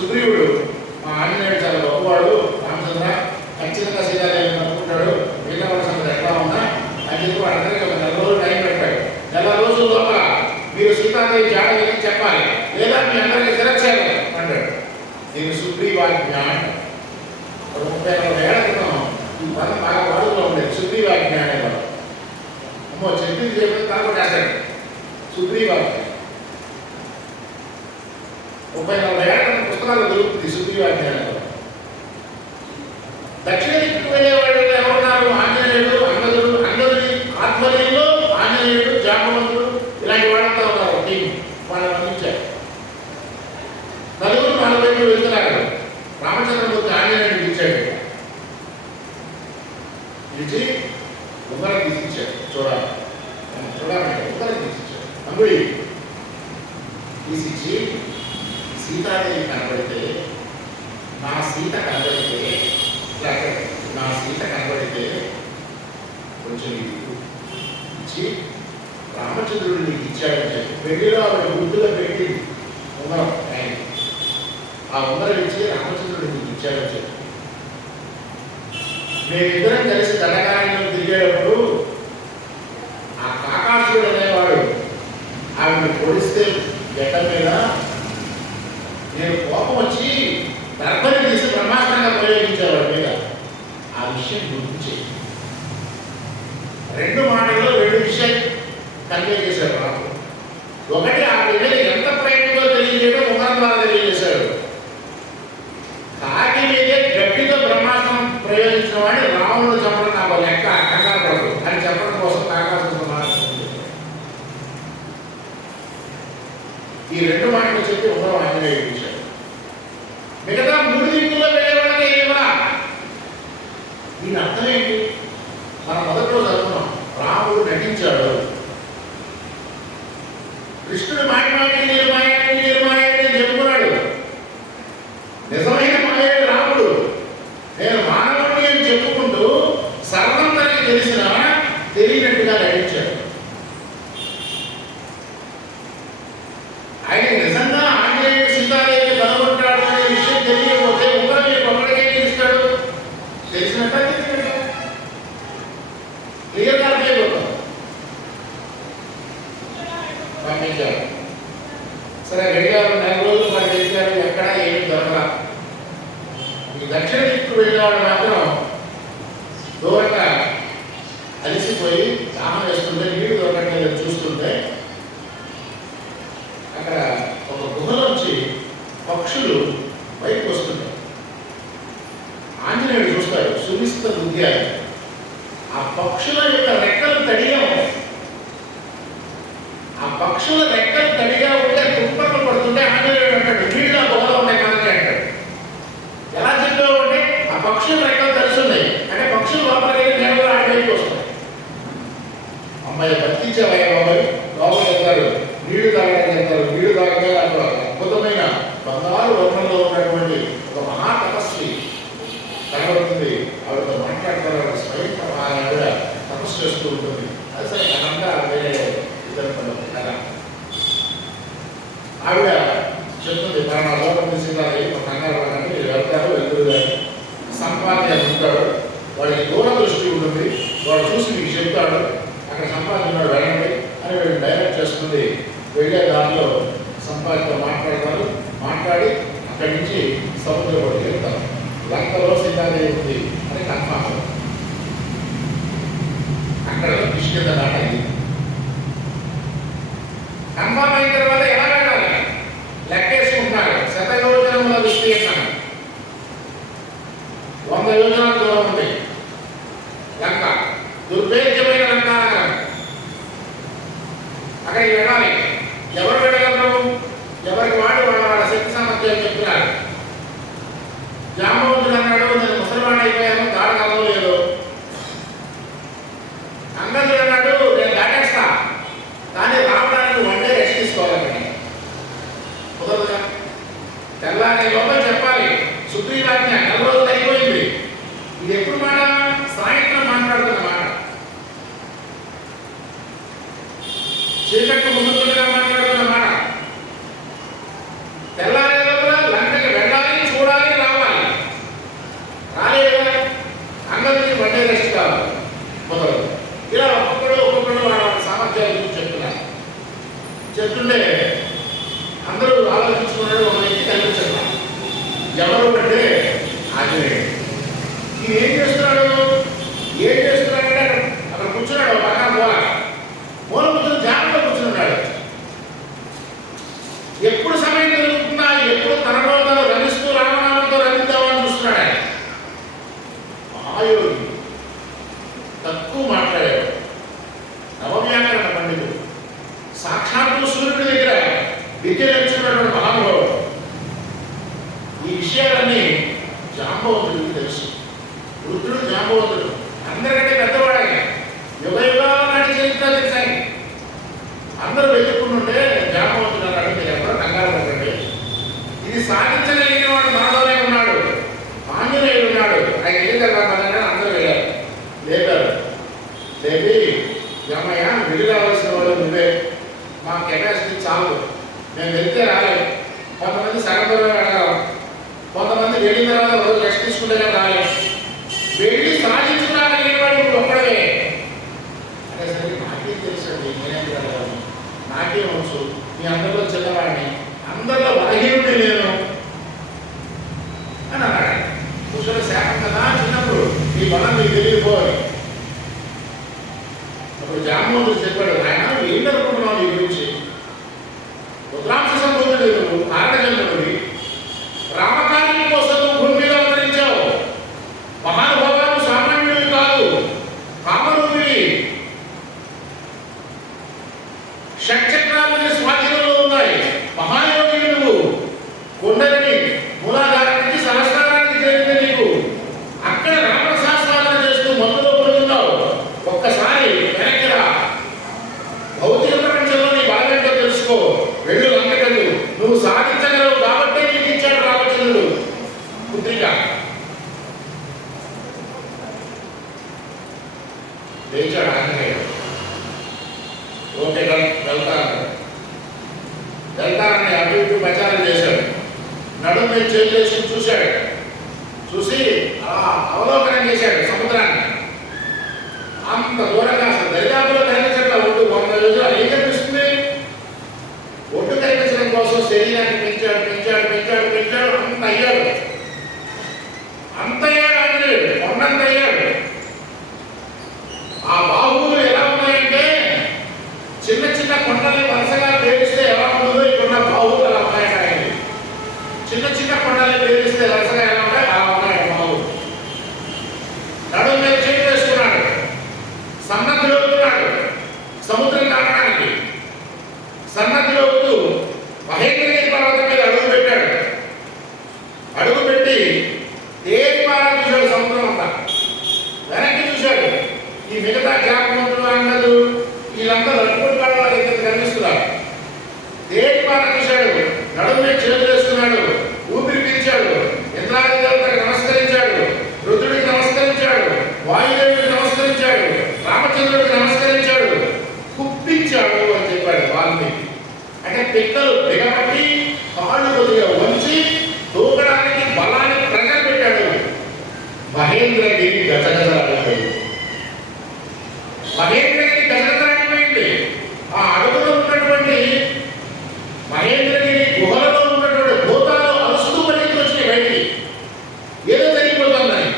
సుగ్రీవుడు మా ఆంజనేయుడు చాలా గొప్పవాడు, రామచంద్ర ఖచ్చితంగా సీతాదేవిని అనుకుంటాడు, మిగతా వాళ్ళ సంగతి ఎట్లా ఉన్నా అని చెప్పి వాళ్ళందరికీ ఒక 4 రోజులు టైం పెట్టాడు. 4 రోజుల లోపల మీరు సీతాదేవి జాడ గురించి చెప్పాలి, లేదా మీ అందరికీ తిరగచేయాలి అంటాడు. నేను సుగ్రీవాజ్ఞ అంటాడు. 30-40 ఏళ్ల క్రితం ఈ పదం బాగా వాడుకలో ఉండేది, సుగ్రీవాజ్ఞ అనేవాడు. అమ్మో చెప్పింది చెప్పి తలపడేస్తాడు సుగ్రీవాజ్ఞ. 30-40 ఏళ్ల క్రితం పుస్తకాలు దొరుకుతుంది సుగ్రీవాజ్ఞ అనేవాడు. దక్షిణ దిక్కుకు వెళ్ళేవాడు ఎవరున్నారు? ఆంజనేయుడు, అంగదుడు. అంగదుడి ఆధ్వర్యంలో ఆంజనేయుడు, జాంబవంతుడు ఇలాంటి వాళ్ళంతా ఉన్నారు టీం. వాళ్ళని పంపించారు. 4 వైపులు వెళ్తున్నారు. రామచంద్రమూర్తి ఆంజనేయుడు ఇచ్చాడు. ఇచ్చి ఉంగరం తీసిచ్చాడు. చూడాలి ఉంగరం తీసిచ్చాడు. అంగుడి తీసిచ్చి సీతాదేవి కనబడితే, నా సీత కనబడితే, నా సీత కనబడితే కొంచెం ఇచ్చి రామచంద్రుడు నీకు ఇచ్చాడని చెప్పి పెళ్లిలో ఆవిడ గుర్తుగా పెట్టి ఉంగరం ఆయన ఆ ఉంగరం ఇచ్చి రామచంద్రుడు నీకు ఇచ్చాడని చెప్పి మేమిద్దరం కలిసి దండకారణ్యం తిరిగేటప్పుడు ఆ కాకాసురుడు అనేవాడు ఆవిడ పొడిస్తే గడ్డ మీద నేను కోపం వచ్చి దర్భని తీసి బ్రహ్మాస్త్రంగా ప్రయోగించేవాడు మీద. ఆ విషయం గుర్తించి 2 మాటల్లో 2 విషయాలు కన్వే చేశాడు నాకు. ఒకటి ఆ మీద ఎంత ప్రయత్నంతో తెలియజేయడం ఉంగరం ద్వారా తెలియజేశాడు. కాకి మీదే గట్టితో బ్రహ్మాస్త్రం ప్రయోగించిన వాడిని రావణుడు చెప్పడం నాకు లెక్క కంగారు పడదు అని చెప్పడం కోసం కాకాసురుడు ఈ 2 మాటలు చెప్పి ఉంగరం ఆంజనేయుడు ఇచ్చాడు. మిగతా 3 దిక్కుల్లో వెళ్ళేవాళ్ళకి ఏమిరా? దీని అర్థం ఏంటి? మనం మొదటి రోజు అనుకున్నాం, రాముడు నటించాడు. కృష్ణుడు మాయమాడి నిర్మాయాన్ని చెప్పుకున్నాడు. నిజమైన మాయడు రాముడు. నేను మానవుడిని అని చెప్పుకుంటూ సర్వంతరికి తెలిసిన తెలియనట్టుగా నటించాడు. ఆయన నిజంగా ఆంజనేయుడు సీతాదేవిని కనుగొంటాడు అనే విషయం తెలియకపోతే ఉంగరం ఒక్కడికే తెలుస్తాడు. తెలిసినట్ట క్లియర్గా అర్థమైపోతాం. పంపించాడు. సరే వెళ్ళారు. 4 రోజులు మరి వెళ్ళారు. ఎక్కడ ఏమి దొరకలా. ఈ దక్షిణ దిక్కు వెళ్ళేవాడు మాత్రం దూరంగా అలిసిపోయి దాహం వేస్తుంటే నీళ్లు దొరకట్లేదు చూస్తుంటే అక్కడ ఒక గుహలోంచి పక్షులు బయటకు వస్తున్నాయి. ఆంజనేయుడు చూస్తాడు. సునిశ్చిత బుద్ధి. ఆ పక్షుల యొక్క రెక్కలు తడిగా ఉంటాయి. ఆ పక్షుల రెక్కలు తడిగా ఉంటే తుప్పట్లు పడుతుంటే ఆంజనేయుడు అంటాడు, నీళ్ళ గుహలో ఉన్నాయి కనుక అంటాడు. ఎలా చెప్పావు అంటే ఆ పక్షుల రెక్కలు తడిస్తున్నాయి అంటే పక్షులు లోపలికి నేలలో ఆడిపోయి వస్తాయి. అమ్మాయి బతికించేవయ్యా బాబాయ్, లోపలికి వెళ్తారు, నీళ్లు తాగడానికి వెళ్తారు. నీళ్లు తాగగా అక్కడ అద్భుతమైన బంగారు వర్ణంలో ఉన్నటువంటి ఒక మహా తపస్వి కనబడుతుంది. ఆవిడతో మాట్లాడతారు. ఆవిడ స్వయంగా ఆవిడ తపస్సు చేస్తూ ఉంటుంది. అది సరే అనంగా వేరే ఇద్దరు కదా. ఆవిడ చెప్తుంది, మన లోపల సీతాదేవి మా కంగారు పడకండి, మీరు వెళ్తారు వెళ్తురు కానీ సంపాద్య ఉంటాడు. వాడికి దూరదృష్టి ఉంటుంది. వాడు చూసి మీకు చెప్తాడు అక్కడ సంపాద్య ఉన్నాడు వెళ్ళండి అని వీళ్ళు డైరెక్ట్ చేస్తుంది. వెళ్ళే దారిలో సంపాద్యతో మాట్లాడతారు. మాట్లాడి అక్కడి నుంచి సముద్రం ఒకటి వెళ్తారు. లంకలో సీతాదేవి ఉంది అని కన్ఫామ్. అక్కడ కిష్కింద దాటది. కన్ఫామ్ అయిన తర్వాత ఎలా వెళ్ళాలి లెక్కేసుకుంటున్నారు. 100 యోజనముల విస్తీర్ణం, 100 యోజనాల దూరం ఉంది లంక. దుర్భేద్యమైన లంకానగరం. అక్కడికి వెళ్ళాలి. ఎవరు వెళ్ళగలరు? ఎవరికి వాడు వాళ్ళ శక్తి సామర్థ్యాలు చెప్తున్నారు. జాంబవంతుడు అన్నాడు, నేను ముసలివాడు అయిపోయాను, దాడగలవు లేదు. అంగదుడు అన్నాడు, నేను దాటేస్తా, కానీ రావడానికి 1 డే రెస్ట్ తీసుకోవాలండి. కుదరదుగా. తెల్లారి లోపల చెప్పాలి. సుగ్రీవాజ్ఞ 4 రోజులు అయిపోయింది. ఇది ఎప్పుడు మాట? సాయంత్రం మాట్లాడుతున్న మాట. చీకట్టు ముందుగా మాట్లాడుతున్న మాట. తెల్లారే లోపల లంకకి వెళ్ళాలి. అందరూ ఆలోచించుకున్నాడు. ఒక వ్యక్తి కనిపించారు. ఎవరు అంటే ఆంజనేయుడు. ఈయన ఏం చేస్తున్నాడు అంటే అక్కడ కూర్చున్నాడు. పక్కన మూల కూర్చొని ధ్యానంలో కూర్చున్నాడు. ఎప్పుడు సమయం దొరుకుతుందా, ఎప్పుడు తనలో తను రమిస్తూ రామనామంతో రమిద్దామని చూస్తున్నాడు ఆయన. మహాయోగి, తక్కువ మాట్లాడాడు, నవవ్యాకరణ పండితుడు, సాక్షాత్తు సూర్యుడి దగ్గర విద్య నేర్చుకున్నటువంటి మహానుభావుడు. ఈ విషయాలన్నీ జాంబవంతుడికి తెలుసు. వృద్ధుడు జాంబవంతుడు, అందరికంటే పెద్దవాడు ఆయన. యుగ యుగాల నాటి చరిత్ర తెలుసు ఆయన. అందరూ వెతుక్కుంటుంటే జాంబవంతుడు అన్నాడు, మీరు ఎవరో కంగారు పడండి, ఇది సాధించగలిగిన వాడు మనలోనే ఉన్నాడు, ఆంజనేయుడు ఉన్నాడు, ఆయన ఏం జరగాలని అందరూ వెళ్ళారు. లేపారు. లేపి ఏమయ్యా వెళ్ళి రావాల్సిన వాళ్ళు నువ్వే, మా కెపాసిటీ చాలు, మేము వెళ్తే రాలేము. కొంతమంది సగం దూరం వెళ్ళగలం, కొంతమంది వెళ్ళిన తర్వాత రోజు రెస్ట్ తీసుకుంటే రాలేము. వెళ్ళి సాధించుకురాగలిగిన వాడు నువ్వు ఒక్కడే. అంటే సరే నాకేం తెలుసండి, నేనేం వెళ్ళగలను, నాకే వచ్చు, మీ అందరిలో చిన్నవాడిని, అందరిలో బలహీనుడే నేను అని అన్నాడు. కుశల శాఖం కదా చిన్నప్పుడు, ఈ బలం మీకు తెలియకపోవాలి. అప్పుడు జాంబవంతుడు చెప్పాడు, ఆయన ఏం అనుకుంటున్నావు నీ గురించి, రుద్రాంశ సంబోధుడు నువ్వు, కారణజన్ముడివి, రామకార్యం కోసం భూమి మీద అవతరించావు, మహానుభావాలు సామాన్యుడివి కాదు, కామరూపివి, షట్చక్రాలని స్వాధీనంలో ఉన్నాయి, మహాయోగి నువ్వు, కొండలని మూలాధారానికి సహస్రానికి చేరింది నీకు, అక్కడ రామశాస్త్రాలను చేస్తూ మందులో పడుతున్నావు, ఒక్కసారి వెనక్కి రా, భౌతిక ప్రపంచంలో నీ బాధ్యత తెలుసుకో, వెళ్ళు లంకటలు, నువ్వు సాధించగలవు కాబట్టి నీకు ఇచ్చాడు రామచంద్రుడు పుత్రిక. లేచాడు ఆంజనేయుడు. ఓకే వెళ్తానని అటు ఇటు ప్రచారం చేశాడు. నడుము మీద చేతులు వేసుకుని చూశాడు. చూసి అవలోకనం చేశాడు సముద్రాన్ని. అంత దూరంగా అసలు దరిదాపులో కనిపించట్ల ఒడ్డు 100 రోజులు ఏం కనిపిస్తుంది? ఒడ్డు కనిపించడం కోసం శరీరాన్ని పెంచాడు, అంత అయ్యాడు ఆంజనేయుడు, కొండంత అయ్యాడు. ఆ బాహువులు ఎలా ఉన్నాయంటే చిన్న చిన్న కొండల్ని వరుసగా పేరిస్తే ఎలా ఉంటుందో ఇక్కడ బాహువులు అలా ఉన్నాయండి. చిన్న చిన్న కొండల్ని పేరిస్తే వరుసగా ఎలా ఉంటాయి అలా ఉన్నాయి బాహువులు. నడుము మీద చేతి వేసుకున్నాడు, సన్నద్ధిలో అవుతున్నాడు సముద్రం దాటడానికి. సన్నద్ధిలో అవుతూ మహేంద్రగిరి పర్వతం మీద అడుగు పెట్టాడు. అడుగు పెట్టి తేరిపారా చూశాడు సముద్రం అంతా. వెనక్కి చూశాడు. ఈ మిగతా జాపమంతులు అన్నదు వీళ్ళంతా రట్టుకుంటు వాళ్ళ కనిపిస్తున్నారు. తేరిపారా చూశాడు. నడుము మీద చేతులు వేసుకున్నాడు, ఊపిరి పీల్చాడు, ఇంద్రాది దేవతకు నమస్కరించాడు, రుద్రుడికి నమస్కరించాడు, వాయుదేవుడికి నమస్కరించాడు, రామచంద్రుడికి నమస్కరించాడు, కుప్పించాడు అని చెప్పాడు వాల్మీకి. అంటే పిక్కలు దిగబట్టి కాళ్ళు కొద్దిగా వంచి దూకడానికి బలాన్ని ప్రజలు మహేంద్రగిరి గజగజలాడిపోయింది. మహేంద్రగిరి గజగజలాడిపోయింది. ఆ అడుగులో ఉన్నటువంటి మహేంద్రగిరి గుహలలో ఉన్నటువంటి భూతాలు అరుస్తూ పరిగెత్తుకు వచ్చినాయి బయటికి. ఏదో జరిగిపోతుందని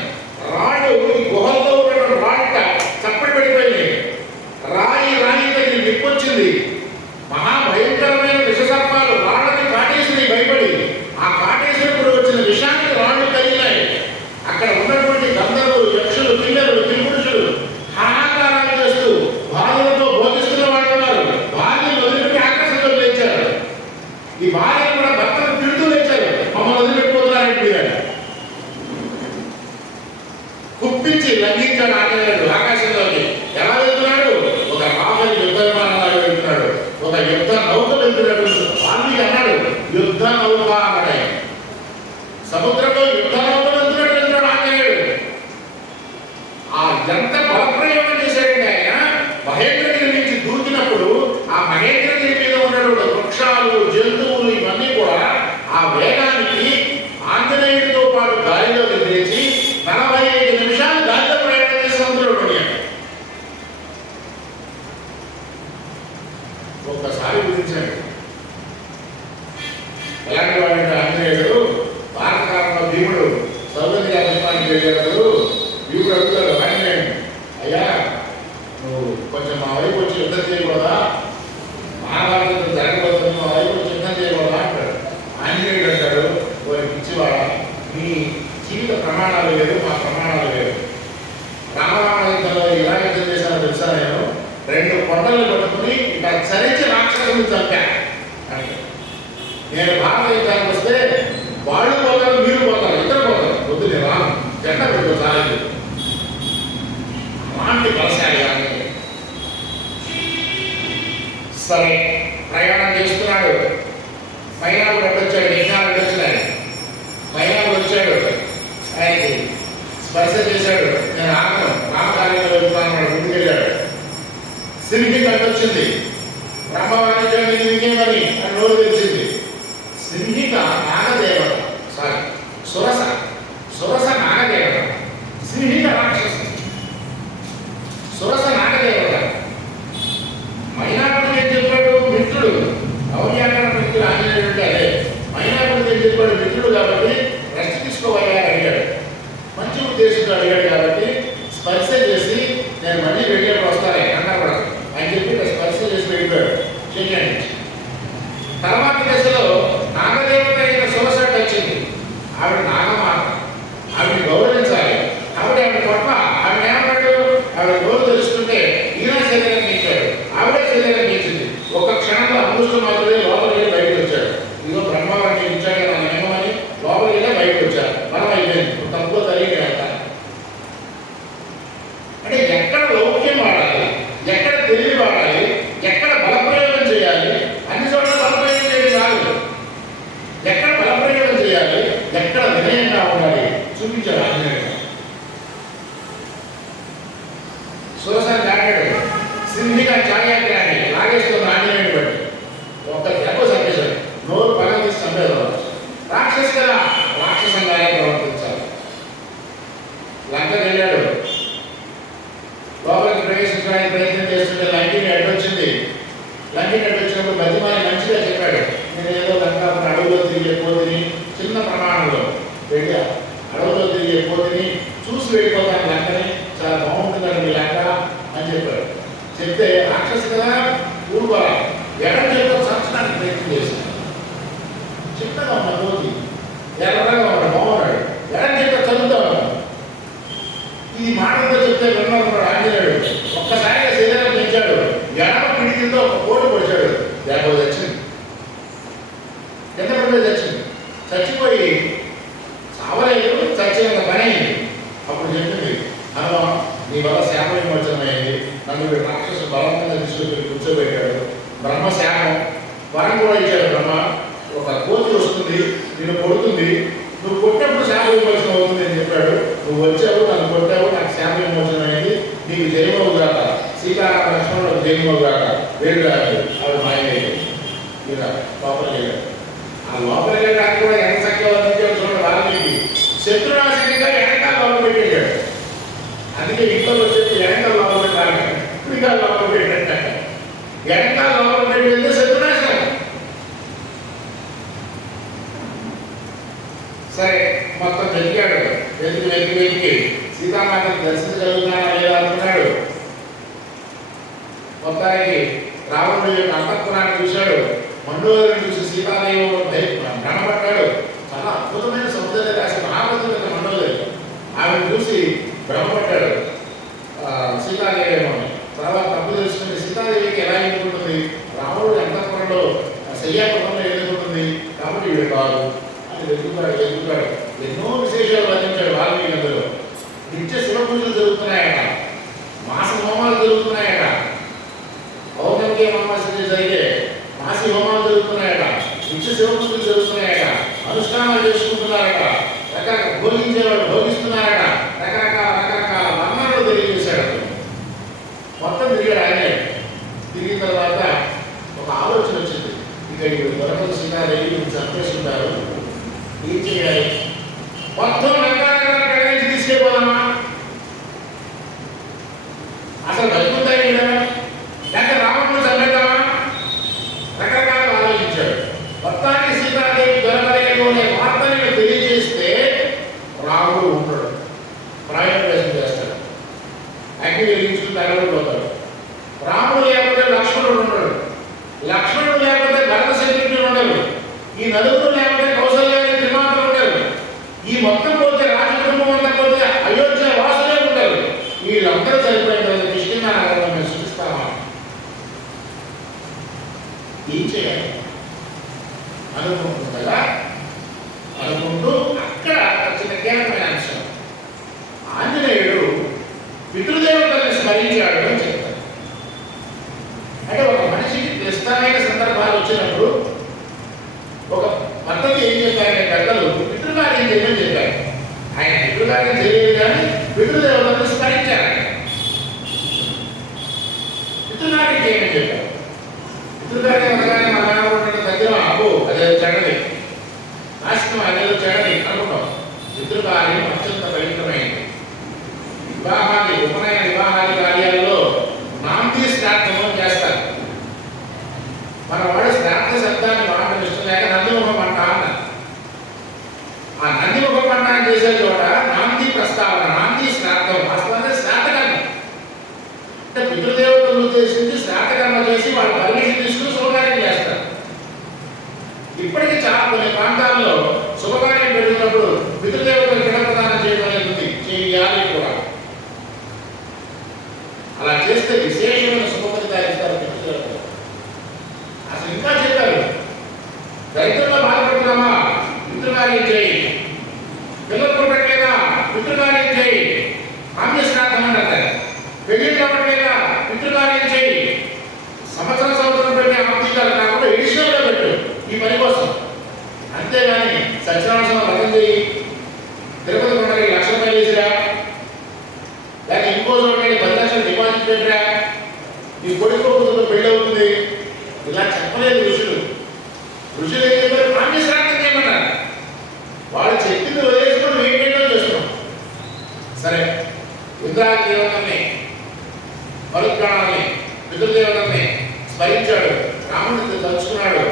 రాళ్ళు ఈ గుహల్లో ఉన్నటువంటి రాళ్ళ చప్పటి పడిపోయింది. రాయి తగిలి విప్పొచ్చింది. మహాభయంకరమైన విషసర్పాలు రాళ్ళని కాటేసి భయపడి ఆ కాటేసినప్పుడు వచ్చిన విషానికి రాళ్ళు తగిలినాయి. అక్కడ ఉన్నటువంటి గంధర్వులు, యక్షులు, కిన్నెరులు, త్రిపురుషులు హాహాకారాలు చేస్తూ భార్యలతో బోధిస్తున్న వాళ్ళు ఉన్నారు. భార్యను వదిలిపెట్టి ఆకాశంలో లేచారు. ఈ భార్యను కూడా భర్తను తిడుతూ లేచారు, మమ్మల్ని వదిలిపెట్టిపోతున్నారంటే మీరు కుప్పించి లంఘించాడు ఆంజనేయుడు. ఆకాశంలోకి ఎలా వెళ్తున్నాడు? ఒక రాఫెల్ యుద్ధ విమానంలాగా వెళ్తున్నాడు, ఒక యుద్ధ నౌక వెళ్తున్నాడు. వాల్మీకి అన్నాడు యుద్ధ నౌక అన్నాడే. సముద్రంలో యుద్ధ నౌక వెళ్తున్నాడు ఆంజనేయుడు. ఆ ఎంత బలప్రయోగం చేశాడంటే ఆయన మహేంద్రగిరి నుంచి దూకినప్పుడు ఆ మహేంద్రగిరి మీద ఉన్నటువంటి వృక్షాలు, జంతువులు ఇవన్నీ కూడా ఆ వేగానికి ఆంజనేయుడితో పాటు గాలిలోకి తెచ్చి 45 నిమిషాలు గాలిలో ప్రయాణం చేసి సముద్రంలో పడియాడు. ఒక్కసారి గురించాడు నేను భారతదేశానికి వస్తే వాళ్ళు పోతారు, మీరు పోతారు, ఇద్దరు పోతారు, వద్దు నేను రాను, జెండా పెట్టుకో చాలేదు. అలాంటి బలశాలి కానీ సరే ప్రయాణం చేస్తున్నాడు. మైనాడు వచ్చాడు, నిఘాడు వచ్చినాడు. మైనాడు వచ్చాడు, ఆయనకి స్పర్శ చేశాడు. నేను ఆగను, రామకార్యంలో వెళ్తున్నాను, ముందుకు వెళ్ళాడు. సింహి కట్టొచ్చింది, బ్రహ్మవాణిజ్యాన్ని ఇంకేమని అని నోరు తెచ్చింది. సింహిక నాగదేవత, సారీ సురస, సురస నాగదేవత, సింహిక రాక్షసు. సురస నాగదేవత. మైనాకుడికి ఏం చెప్పాడు? మిత్రుడు. అవన్యాకరణ మిత్రుడు ఆంజనేయుడు అంటే అదే. మైనాకుడికి ఏం చెప్పాడు? మిత్రుడు కాబట్టి రెస్ట్ తీసుకోవాలని అడిగాడు. మంచి ఉద్దేశంతో అడిగాడు కాబట్టి స్పర్శ చేసి నేను మళ్ళీ వెళ్ళేప్పుడు వస్తానే అన్నా కూడా అని చెప్పి స్పర్శ చేసి వెళ్ళిపోయాడు. చెయ్యండి. తర్వాత దశలో నాగదేవత అయిన సురసట్టు వచ్చింది. ఆవిడ నాగమాత, ఆవిడని గౌరవించాలి. ఆవిడ పట్ల ఆవిడ ఏమన్నాడు? ఆవిడ గౌరవ తెలుసుకుంటే ఈయన శరీరం పెంచాడు, ఆవిడే శరీరం పెంచింది. ఒక క్షణంలో అదృష్టం మాత్రమే లోపలికి వెళ్ళి బయటకు వచ్చాడు. ఇదిగో బ్రహ్మవాడిని ఇచ్చాడు నా నియమని లోపలికి వెళ్ళి బయటకు వచ్చాడు. బలం అయిపోయింది, తప్పులో జరిగి వెళ్తాను అంటే ఎక్కడ లౌక్యం వాడాలి, ఎక్కడ తెలివి వాడాలి, ఎక్కడ బలప్రయోగం చేయాలి, అన్ని చోట్ల బలప్రయోగం చేయడం కాదు. ఎక్కడ బలప్రయోగం చేయాలి, ఎక్కడ వినయంగా ఉండాలి చూపించాడు ఆంజనేయుడు. సురసాన్ని దాటాడు. సింహిగా ఛాయాగ్రాన్ని లాగేస్తున్న ఆంజనేయుడు బట్టి ఒక్క దెబ్బ చంపేశాడు. నోరు పగల తీసి చంపేది. రాక్షసు కదా, రాక్షసంగానే ప్రవర్తించాలి. లంకకి వెళ్ళాడు. లోపలికి ప్రవేశించడానికి ప్రయత్నం చేస్తుంటే లంకిని అడ్డొచ్చింది. లంకిని అడ్డొచ్చినప్పుడు బతిమాలి మంచిగా చెప్పాడు, నేను ఏదో లంక అడవులో తిరిగే పోతిని, చిన్న ప్రమాణంలో వెళ్ళి అడవులో తిరిగే పోతిని చూసి వెళ్ళిపోతాను లంకని, చాలా బాగుంటుందని మీ లంక అని చెప్పాడు. చెప్తే రాక్షసు కదా ఊరుకోవాలి, ఎడం చేతితో సంచడానికి ప్రయత్నం చేశాడు. చిన్నగా ఉన్న పోతి ఎర్రగా ఉన్నాడు, బాగున్నాడు, ఎడం చేతితో చదువుతా ఉన్నాడు. ఈ మాటలతో చెప్తే విన్నాడు ఆంజనేయుడు. ఒక్కసారిగా శరీరం పెంచాడు, ఎడమ పిడికిలతో ఒక కోటు పొడిచాడు. దెబ్బ వచ్చింది, కింద పడిపోయి చచ్చింది. చచ్చిపోయి చావలేదు, చచ్చేంత పని అయింది. అప్పుడు చెప్పింది, అమ్మ నీ వల్ల శాప విమోచనమైంది, నన్ను రాక్షసు బలంగా తీసుకొని కూర్చోబెట్టాడు. బ్రహ్మ శాపం వరం కూడా ఇచ్చాడు బ్రహ్మ, ఒక కోతి వస్తుంది నిన్ను కొడుతుంది, నువ్వు కొట్టినప్పుడు శాప విమోచనం అవుతుంది అని చెప్పాడు. నువ్వు వచ్చావు, నన్ను కొట్టావు, నాకు శాప విమోచనం అయింది, నీకు జయమవు కాక, సీతారామ లక్ష్మణుడు జయమవు కాక, వేరు కాదు. ఆవిడ మాయమైంది. ఇలా లోపలికి వెళ్ళాడు. ఆ లోపలికి వెళ్ళడానికి కూడా ఎంత చక్కగా వర్ణించాడు చూడండి వాల్మీకి. శత్రునాశనిగా వెనకాల లోపల పెట్టాడు. అందుకే ఇంట్లో వచ్చేసి వెనకాల లోపల పెట్టాలి, ఇప్పుడుగా లోపల పెట్టాడు. వెనకాల లోపల పెట్టి వెళ్తే శత్రునాశనం. సరే మొత్తం వెతికాడు. వెతికి సీతామాతను దర్శించగలుగుతానా లేదా అనుకున్నాడు. మొత్తానికి రావణుడు యొక్క అంతఃపురాన్ని చూశాడు. మండోదరిని చూసి సీతాదేవి భ్రమపడ్డాడు. చాలా అద్భుతమైన సౌందర్య రాశి మహాపతి మండోదరి. ఆమెను చూసి భ్రమపడ్డాడు సీతాదేవి. తర్వాత తప్పు తెలుసుకుని సీతాదేవికి ఎలా ఎన్నుకుంటుంది, రాముడు అంతఃపురంలో శయ్యాపురంలో ఎన్నుకుంటుంది కాబట్టి వీడు కాదు అని వెతుకుతాడు. ఎన్నో విశేషాలు వర్ణించాడు వాల్మీకి. అందులో నిత్య శివ పూజలు జరుగుతున్నాయట, మాస హోమాలు జరుగుతున్నాయట, పౌర్ణమికి అమావాస్య జరిగే మాసి హోమాలు జరుగుతున్నాయట, నిత్య శివ పూజలు జరుగుతున్నాయట, అనుష్ఠానాలు చేసుకుంటున్నారట, రకరకాల భోగించేవాడు భోగిస్తున్నారట, రకరకాల వర్ణాలు తెలియజేశాడు. మొత్తం తిరిగాడు ఆయనే. తిరిగిన తర్వాత ఒక ఆలోచన వచ్చింది, ఇక ఇప్పుడు దొరకదు సీతాదేవి చంపేస్తుంటారు, ఏం చేయాలి? మొత్తం లంకానగరాన్ని తీసుకెళ్ళిపోదామా, అసలు బతుకుతాయి లేక రావణుడు చంపేద్దామా? రకరకాల ఆలోచించాడు. మొత్తానికి సీతాదేవి దొరకలేదు అనే వార్తని తెలియజేస్తే రాముడు ఉంటాడు, ప్రాయోపవేశం చేస్తాడు, అగ్ని వెలిగించుకుని తగలబడిపోతాడు. రాముడు లేకపోతే లక్ష్మణుడు ఉండడు, లక్ష్మణుడు లేకపోతే భరత శత్రుఘ్నుడు ఉండడు, ఈ నలుగురు లేకపోతే కౌసల్యాన్ని త్రిమాత్రులు ఉండరు, ఈ మొత్తం పోతే రాజకుటుంబం అంతా పోతే అయోధ్య వాసులే ఉంటారు. వీళ్ళందరూ సరిపోయిన తర్వాత కిష్కింధానగరం మేము సృష్టిస్తామా? ఏం చేయాలి? అనుకుంటుండగా అనుకుంటూ అక్కడ చిన్న కీలకమైన అంశం, ఆంజనేయుడు పితృదేవతల్ని స్మరించాడు అని చెప్తారు. అంటే ఒక మనిషికి క్లిష్టమైన సందర్భాలు వచ్చినప్పుడు ఒక పద్ధతి ఏం చెప్పారంటే పెద్దలు పితృకార్యం చేయమని చెప్పారు. ఆయన పితృకార్యం చేయలేదు కానీ పితృదేవతల్ని స్మరించారు. పితృకార్యం చేయమని చెప్పారు. పితృకార్యం అనగానే మా నాన్న దగ్గర అబ్బో అదే చెడది, నాశనం అదేదో చెడది అనుకుంటాం. పితృకార్యం అత్యంత పవిత్రమైనది. వివాహాది ఉపనయన వివాహాది కార్యాలలో నాంది శ్రాద్ధము చేస్తారు. మన వాడు శ్రాద్ధ శబ్దాన్ని వాడడం ఇష్టం లేక నందిముఖ పంట అన్నారు. ఆ నందిముఖ పంట చేసే చోట నాంది ప్రస్తావన, నాంది శ్రాద్ధం, వాస్తవాన్ని శ్రాద్ధకర్మ అంటే పితృదేవతలను ఉద్దేశించి శ్రాద్ధకర్మ చేసి వాళ్ళు పర్మిషన్ తీసుకుని శుభకార్యం చేస్తారు. ఇప్పటికీ చాలా కొన్ని ప్రాంతాల్లో శుభకార్యం పెడుతున్నప్పుడు పితృదేవతలు కిడప్రదానం చేయడం అనేది చేయాలి కూడా. అలా చేస్తే విశేషమైన శుభఫలితాలు ఇస్తారు పితృదేవతలు. అసలు ఇంకా చెప్పారు, రైతుల్లో బాధపడుతున్నామా పితృకార్యం చేయి, పిల్లలు పుట్టట్లేదా పితృకార్యం చేయి, ఆమ్య శ్రాద్ధం అని అంటారు. పెళ్లిళ్ళు అవ్వట్లేదా పితృకార్యం చేయి, సంవత్సరం పెట్టే ఆర్థికాలు కాకుండా ఎడిషనల్గా పెట్టు ఈ పని కోసం. అంతేగాని సత్యనారాయణ వ్రతం చేయి, తిరుపతి కొండకి 1,00,000 రూపాయలు వేసిరా, లేక ఇంకో చోట 10 లక్షలు డిపాజిట్ పెట్టరా, ఈ కొడుకు కూతురు పెళ్ళి అవుతుంది, ఇలా చెప్పలేదు ఋషులు. ఋషులు ఏం చెప్పారు? ఆమ్య శ్రాద్ధం చేయమన్నారు. వాళ్ళు చెప్పింది వదిలేసుకొని ఏంటో చేస్తున్నాం. సరే, ఇంద్రాది దేవతల్ని, మరుత్ప్రాణాలని, పితృదేవతల్ని స్మరించాడు, రాముడిని తలుచుకున్నాడు.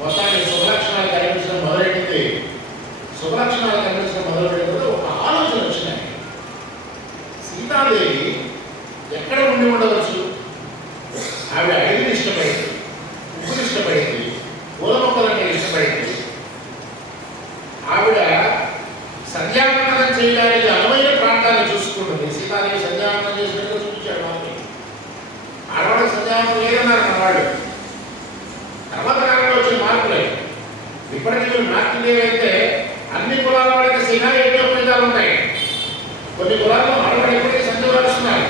మొత్తాన్ని శుభలక్షణాలు కనిపించడం మొదలైంది. శుభలక్షణాలు కనిపించడం మొదలుపెట్టిన ఒక ఆలోచన వచ్చినాయి. సీతాదేవి ఎక్కడ ఉండి ఉండవచ్చు? ఆవిడ అడవిని ఇష్టపడింది, ఉప్పుని ఇష్టపడింది, పూల మొక్కలంటే ఇష్టపడింది. ఆవిడ సంధ్యావందనం చేయడానికి అనువైన ప్రాంతాన్ని చూసుకుంటుంది. సీతాదేవి సంధ్యావందనం చేసినట్టు చూపించాడు మనకి. ఆడవాడికి సంధ్యావందనం లేదన్నారు మనవాడు. తర్వాత కాలంలో వచ్చిన మార్పులే. ఇప్పటికీ మీరు మార్పులు అయితే అన్ని కులాల వాళ్ళకి సినా యజ్ఞోపేతాలు ఉంటాయి. కొన్ని కులాల్లో ఆడవాడు ఎప్పటికీ సంధ్య వస్తున్నారు.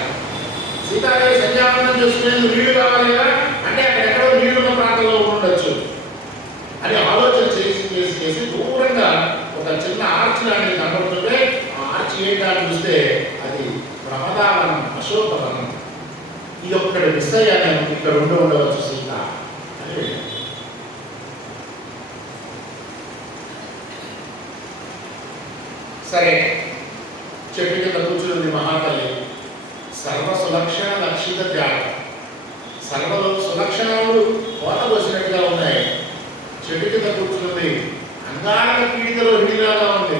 సీతాదేవి సంధ్యావందనం చేసుకునేందుకు నీళ్లు కావాలిగా అంటే అక్కడ ఎక్కడో నీళ్లున్న ప్రాంతంలో ఉండొచ్చు అని ఆలోచన చేసి దూరంగా ఒక చిన్న ఆర్చ్ లాంటిది కనబడుతుంటే ఆ ఆర్చ్ ఏంటని చూస్తే అది ప్రమదావనం, అశోకవనం. ఇది ఒక్కటి మిస్ అయ్యాను, ఇక్కడ ఉండవచ్చు సీత అని. సరే, చెట్టు కింద కూర్చుంది మహాతల్లి. సర్వ సులక్షణ లక్షిత త్యాగం, సర్వ సులక్షణాలు కోత వచ్చినట్టుగా ఉన్నాయి. చెట్టు కింద కూర్చున్నది. అంగారక పీడితలో హిడిలాగా ఉంది.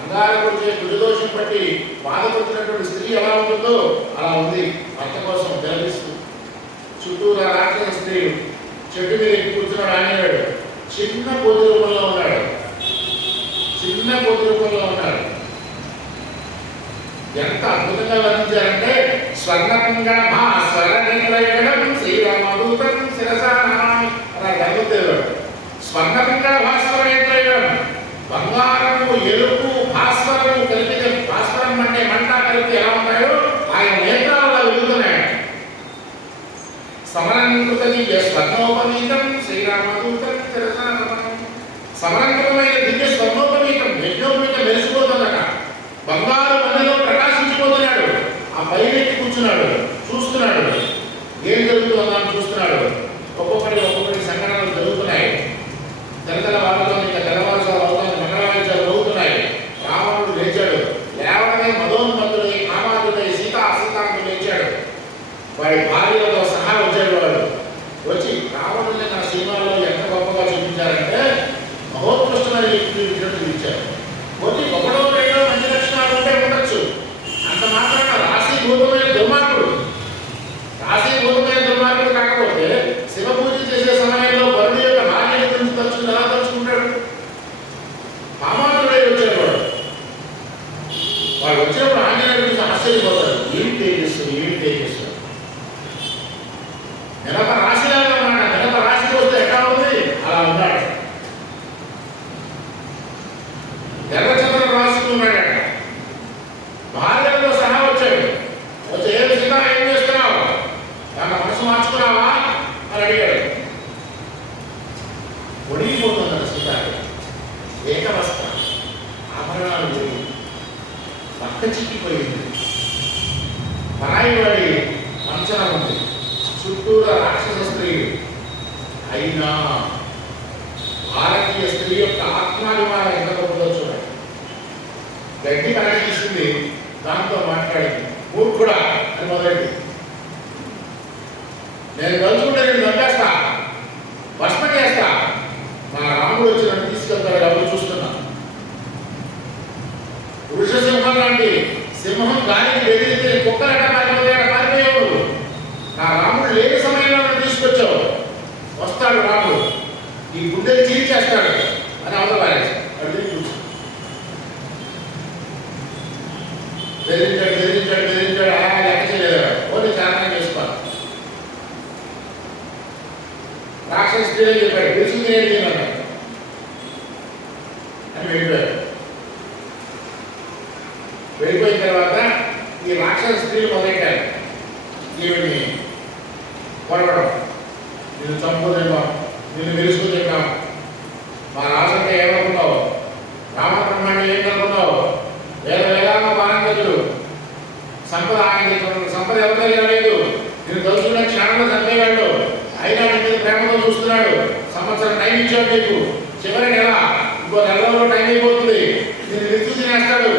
అంగారకుడిచే దుర్దోషం పట్టి బాధపడుతున్నటువంటి స్త్రీ ఎలా ఉంటుందో అలా ఉంది. భర్త కోసం విలపిస్తూ చుట్టూరా రాక్షస స్త్రీ. చెట్టు మీద ఎక్కి కూర్చున్నాడు ఆంజనేయుడు. చిన్న కోతి రూపంలో ఉన్నాడు. చిన్న కోతి రూపంలో ఉన్నాడు. ఎంత అద్భుతంగా వర్ణించారంటే స్వర్ణపింగ భాస్వర నిలయడం శ్రీరామదూతం శిరసానామి అలా గర్వదేవుడు. స్వర్ణపింగ భాస్వర నిలయడం, బంగారము, ఎరుపు, భాస్వరము కలిపితే, భాస్వరం అంటే మంట కలిపితే ఎలా ఉంటాయో ఆయన నేత్రాలు వెలుగుతున్నాయి. సమలంకృతది స్వర్ణోపవీతం శ్రీరామదూతం శిరసానామి. సమలంకృతమైన దివ్య స్వర్ణోపవీతం, యజ్ఞోపవీతం మెరిసిపోతుందట. బంగారు వన్నెలో ప్రకాశించిపోతున్నాడు. ఆ పైనెక్కి కూర్చున్నాడు, చూస్తున్నాడు. ఏం జరుగుతుందని చూస్తున్నాడు. ఒక్కొక్కటి సంఘటనలు జరుగుతున్నాయి. తెల్లతెల్ల వాళ్ళలో ఇంకా తెల్లవారుజాలు అవుతుంది, మంగళవాయిద్యాలు అవుతున్నాయి. రావణుడు లేచాడు. లేవడమే మదోన్మత్తుడై కామాతుడై సీతాంతుడు లేచాడు. వాడి భార్యలతో సహా వచ్చాడు. వాడు వచ్చి రావణుడిని నా సినిమాలో ఎంత గొప్పగా చూపించారంటే మహోత్కృష్టమైన ఇచ్చారు. కొద్ది ఒకటో రెండో మంచి లక్షణాలు ఉంటే ఉండొచ్చు. అంత మాత్రాన రాశీభూతమైన దుర్మార్గుడు, రాశీభూతమైన దుర్మార్గుడు కాకపోతే శివ పూజ చేసే సమయంలో వరుడి యొక్క భార్యని గురించి తలుచుకుని ఎలా తలుచుకుంటాడు? కామాతుడై వచ్చాడు వాడు. వాడు వచ్చినప్పుడు ఆంజనేయుడు గురించి ఆశ్చర్యపోతాడు. ఏం తేజస్సు, ఏం తేజస్సు. మినప రాశిలాగా ఉన్నాడు. మినప రాశికి వస్తే ఎట్లా ఉంది అలా ఉన్నాడు. ఒడిగిపోతున్నారు సీతాలు. ఏకవస్త ఆభరణాలు లేవు, పక్క చిక్కిపోయింది, పరాయి వాడి మంచనం ఉంది, చుట్టూరా రాక్షస స్త్రీలు. అయినా భారతీయ స్త్రీ యొక్క ఆత్మాభిమానం ఎంత గొప్పదో చూడండి. గడ్డి కనెక్ట్ తీసుకుంది, దాంతో మాట్లాడింది, మూర్ఖుడా అని మొదలైంది. నేను తలుచుకుంటే నేను చంపేస్తా, భస్మం చేస్తా, మా రాముడు వచ్చి నన్ను తీసుకెళ్తాడు, ఎవరు చూస్తున్నా. పురుష సింహం లాంటి సింహం గాలికి బెదిరితే కుక్కలట పారిపోయాడు. నా రాముడు లేని సమయంలో నన్ను తీసుకొచ్చావు, వస్తాడు రాముడు, ఈ గుండెలు చీల్చేస్తాడు అని అవతలాలి. అడిగి చూసి బెదిరించాడు లెక్క చేయలేదు, ఓన్లీ చారణం చేసుకోవాలి. రాక్షస స్త్రీలే చెప్పాడు, పిలుచుకుని ఏంటి అన్నాడు అని వెళ్ళిపోయాడు. వెళ్ళిపోయిన తర్వాత ఈ రాక్షస స్త్రీలు మొదలెట్టారు ఈవిడ్ని కొడవడం. నిన్ను చంపుకుంటాం, నిన్ను వెలుసుకుంటాం, మా రాజంటే ఏమనుకున్నావు, రామబ్రహ్మాండం ఏంటనుకున్నావు, వేలాగా పారంగతుడు, సంపద ఆయన సంపద ఎవరికైనా లేదు, నేను దోచుకున్న క్షణంలో చంపేవాడు, అయినా మీద ప్రేమతో చూస్తున్నాడు, సంవత్సరం టైం ఇచ్చాడు నీకు, చివరి నెల ఇంకో నెలలో టైం అయిపోతుంది, నేను విత్తు తినేస్తాడు,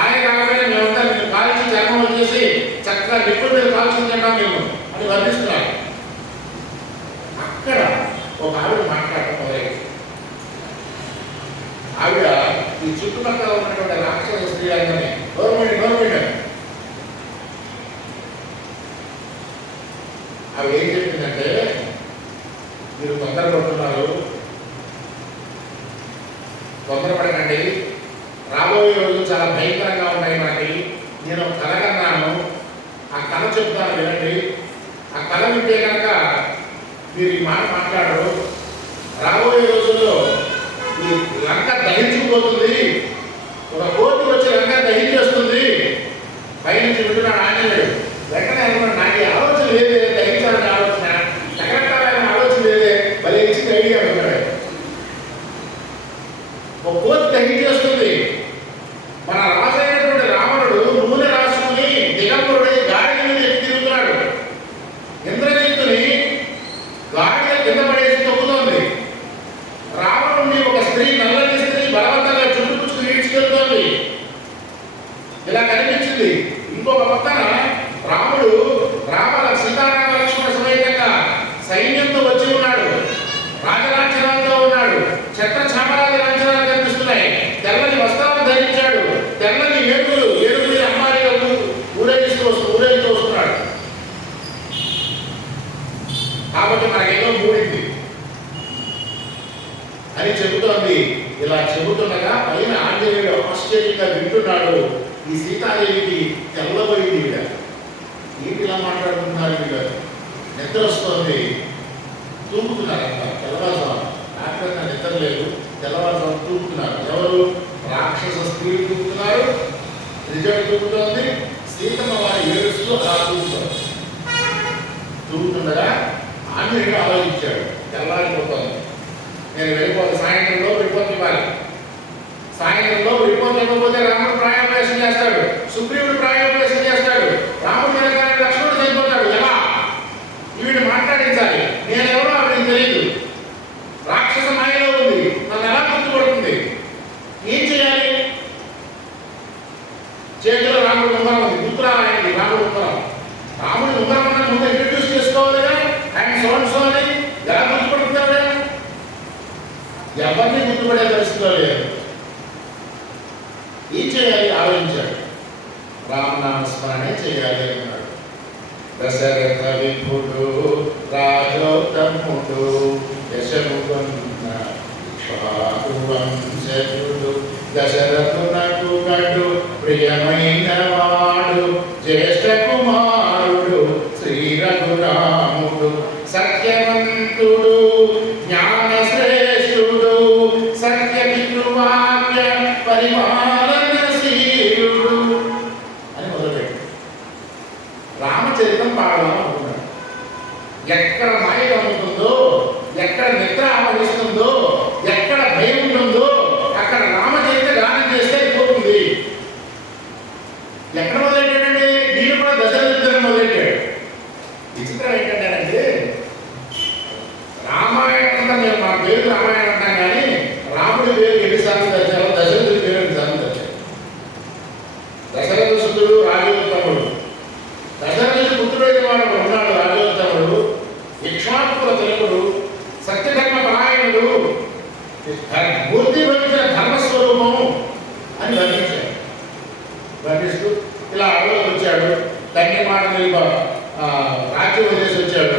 ఆయన కాకపోయినా మేమంతా నిన్ను కాల్చి చర్మం వచ్చేసి చక్కగా నిప్పుల మీద కాల్చి తింటాం మేము అని వర్ణిస్తున్నాడు. అక్కడ ఒక ఆవిడ మాట్లాడటం మొదలైంది. ఆవిడ ఈ చుట్టుపక్కల ఉన్నటువంటి రాక్షస స్త్రీ అందరినీ గవర్నమెంట్ ఆవిడ ఏం చెప్పిందంటే, మీరు తొందరపడుతున్నారు, తొందరపడకండి, రాబోయే రోజులు చాలా భయంకరంగా ఉన్నాయి మనకి. నేను కళ కన్నాను, ఆ కళ చెప్తాను వినండి. ఆ కళ వింటే కనుక మీరు ఈ మాట మాట్లాడరు. రాబోయే రోజుల్లో ఈ లంక దహించుకుపోతుంది, ఒక కోర్టు వచ్చి లంక దహించేస్తుంది. పైనుంచి వింటున్నాడు ఆంజనేయుడు. వెంటనే అనుకున్నాడు, నాకు ఈ ఆలోచన లేదే, దహించాలనే ఆలోచన, చక్రవర్తి ఆలోచన లేదే, భలే ఇచ్చిన ఐడియా అనుకున్నాడు. ఒక కోర్టు దహించేస్తుంది, మన రాజైనటువంటి రావణుడు నూనె రాసుకుని దిగంబరుడై గాడి మీద ఎత్తి తిరుగుతున్నాడు. ఇంద్రజిత్తుని గాడిలో కింద పడేసి తొక్కుతోంది. రావణుడిని ఒక స్త్రీ, నల్లని స్త్రీ బలవంతంగా చుట్టుపుచ్చుకుని ఈడ్చుకెళ్తోంది. ఇలా కనిపించింది. ఇంకొక పక్కన రాముడు సీతారామ లక్ష్మణ సమేతంగా సైన్యంతో వచ్చి ఉన్నాడు, రాజలాంఛనాలతో ఉన్నాడు, ఛత్ర చామరాజ లాంఛనాలు కనిపిస్తున్నాయి, తెల్లని వస్త్రాలు ధరించాడు, తెల్లని ఏడుగులు అమ్మాయిగా ఊరేగిస్తూ వస్తున్నాడు. కాబట్టి మనకేదో మూడింది అని చెబుతోంది. ఇలా చెబుతుండగా పైన ఆంజనేయుడు ఆశ్చర్యంగా వింటున్నాడు. ఈ సీతాదేవికి తెల్లబోయింది. వీడ ఏంటి ఇలా మాట్లాడుకుంటున్నారు, వీళ్ళు నిద్ర వస్తుంది, తూగుతున్నారు. అంతా తెల్లవారుజాము, రాత్రి నిద్ర లేదు, తెల్లవారుజాము తూగుతున్నారు. ఎవరు? రాక్షస స్త్రీలు తూగుతున్నారు, రిజల్ట్ తూగుతోంది, సీతమ్మ వారి ఏడుస్తూ అలా తూగుతుండగా ఆంజనేయుడు ఆలోచించాడు, తెల్లారిపోతుంది, నేను వెళ్ళిపోతే సాయంత్రంలో రిపోర్ట్ ఇవ్వాలి. సాయంత్రంలో రిపోర్ట్ ఇవ్వకపోతే రాముడు ప్రాయోపవేశం చేస్తాడు, సుగ్రీవుడు ప్రాయోపవేశం చేస్తాడు, రాముడు వెనకాల లక్ష్మణుడు చనిపోతాడు. ఎలా వీడిని మాట్లాడించాలి? నేనెవరో ఆవిడకి తెలియదు, రాక్షస మాయలో ఉంది, నన్ను ఎలా గుర్తుపడుతుంది? ఏం చేయాలి? చేతిలో రాముడు ఉంగరం ఉంది, గుర్తురావాలండి రాముడు ఉంగరం. రాముడి ఉంగరం అన్న ముందు ఇంట్రడ్యూస్ చేసుకోవాలిగా, ఆయన సో అని ఎలా గుర్తుపడుతున్నాడు? ఎవరిని గుర్తుపడే పరిస్థితిలో లేదు. ఏం చేయాలి ఆలోచించాడు. రామనామస్మరణే చేయాలి అన్నాడు. దశరథ విభుడు రాజోత్తముడు యశముకున్న వంశజుడు దశరథునకు గడు ప్రియమైన వాడు జ్యేష్ఠ కుమారుడు శ్రీ రఘురాముడు సత్యవంతుడు జ్ఞాన శ్రేష్ఠుడు సత్య పితృవాక్య పరిపాలనశీలుడు అని మొదలుపెట్టు. రామచరితం పాడదాం అనుకున్నాడు. ఎక్కడ మాయ కమ్ముతుందో, ఎక్కడ నిద్ర ఆవహిస్తుందో రాముడి పేరు ఎన్నిసార్లు తెచ్చారో దశరథుడి పేరు ఎన్నిసార్లు తెచ్చారు. దశరథ సుతుడు రాజోత్తముడు. దశరథుడి పుత్రుడైన వాడు ఉన్నాడు రాజోత్తముడు, ఇక్ష్వాకుల తిలకుడు, సత్యధర్మ పరాయణుడు, బుద్ధి భవించిన ధర్మస్వరూపము అని వర్ణించాడు. వర్ణిస్తూ ఇలా అడవులకు వచ్చాడు, తండ్రి మాట నిలువ రాజ్యం వదిలేసి వచ్చాడు.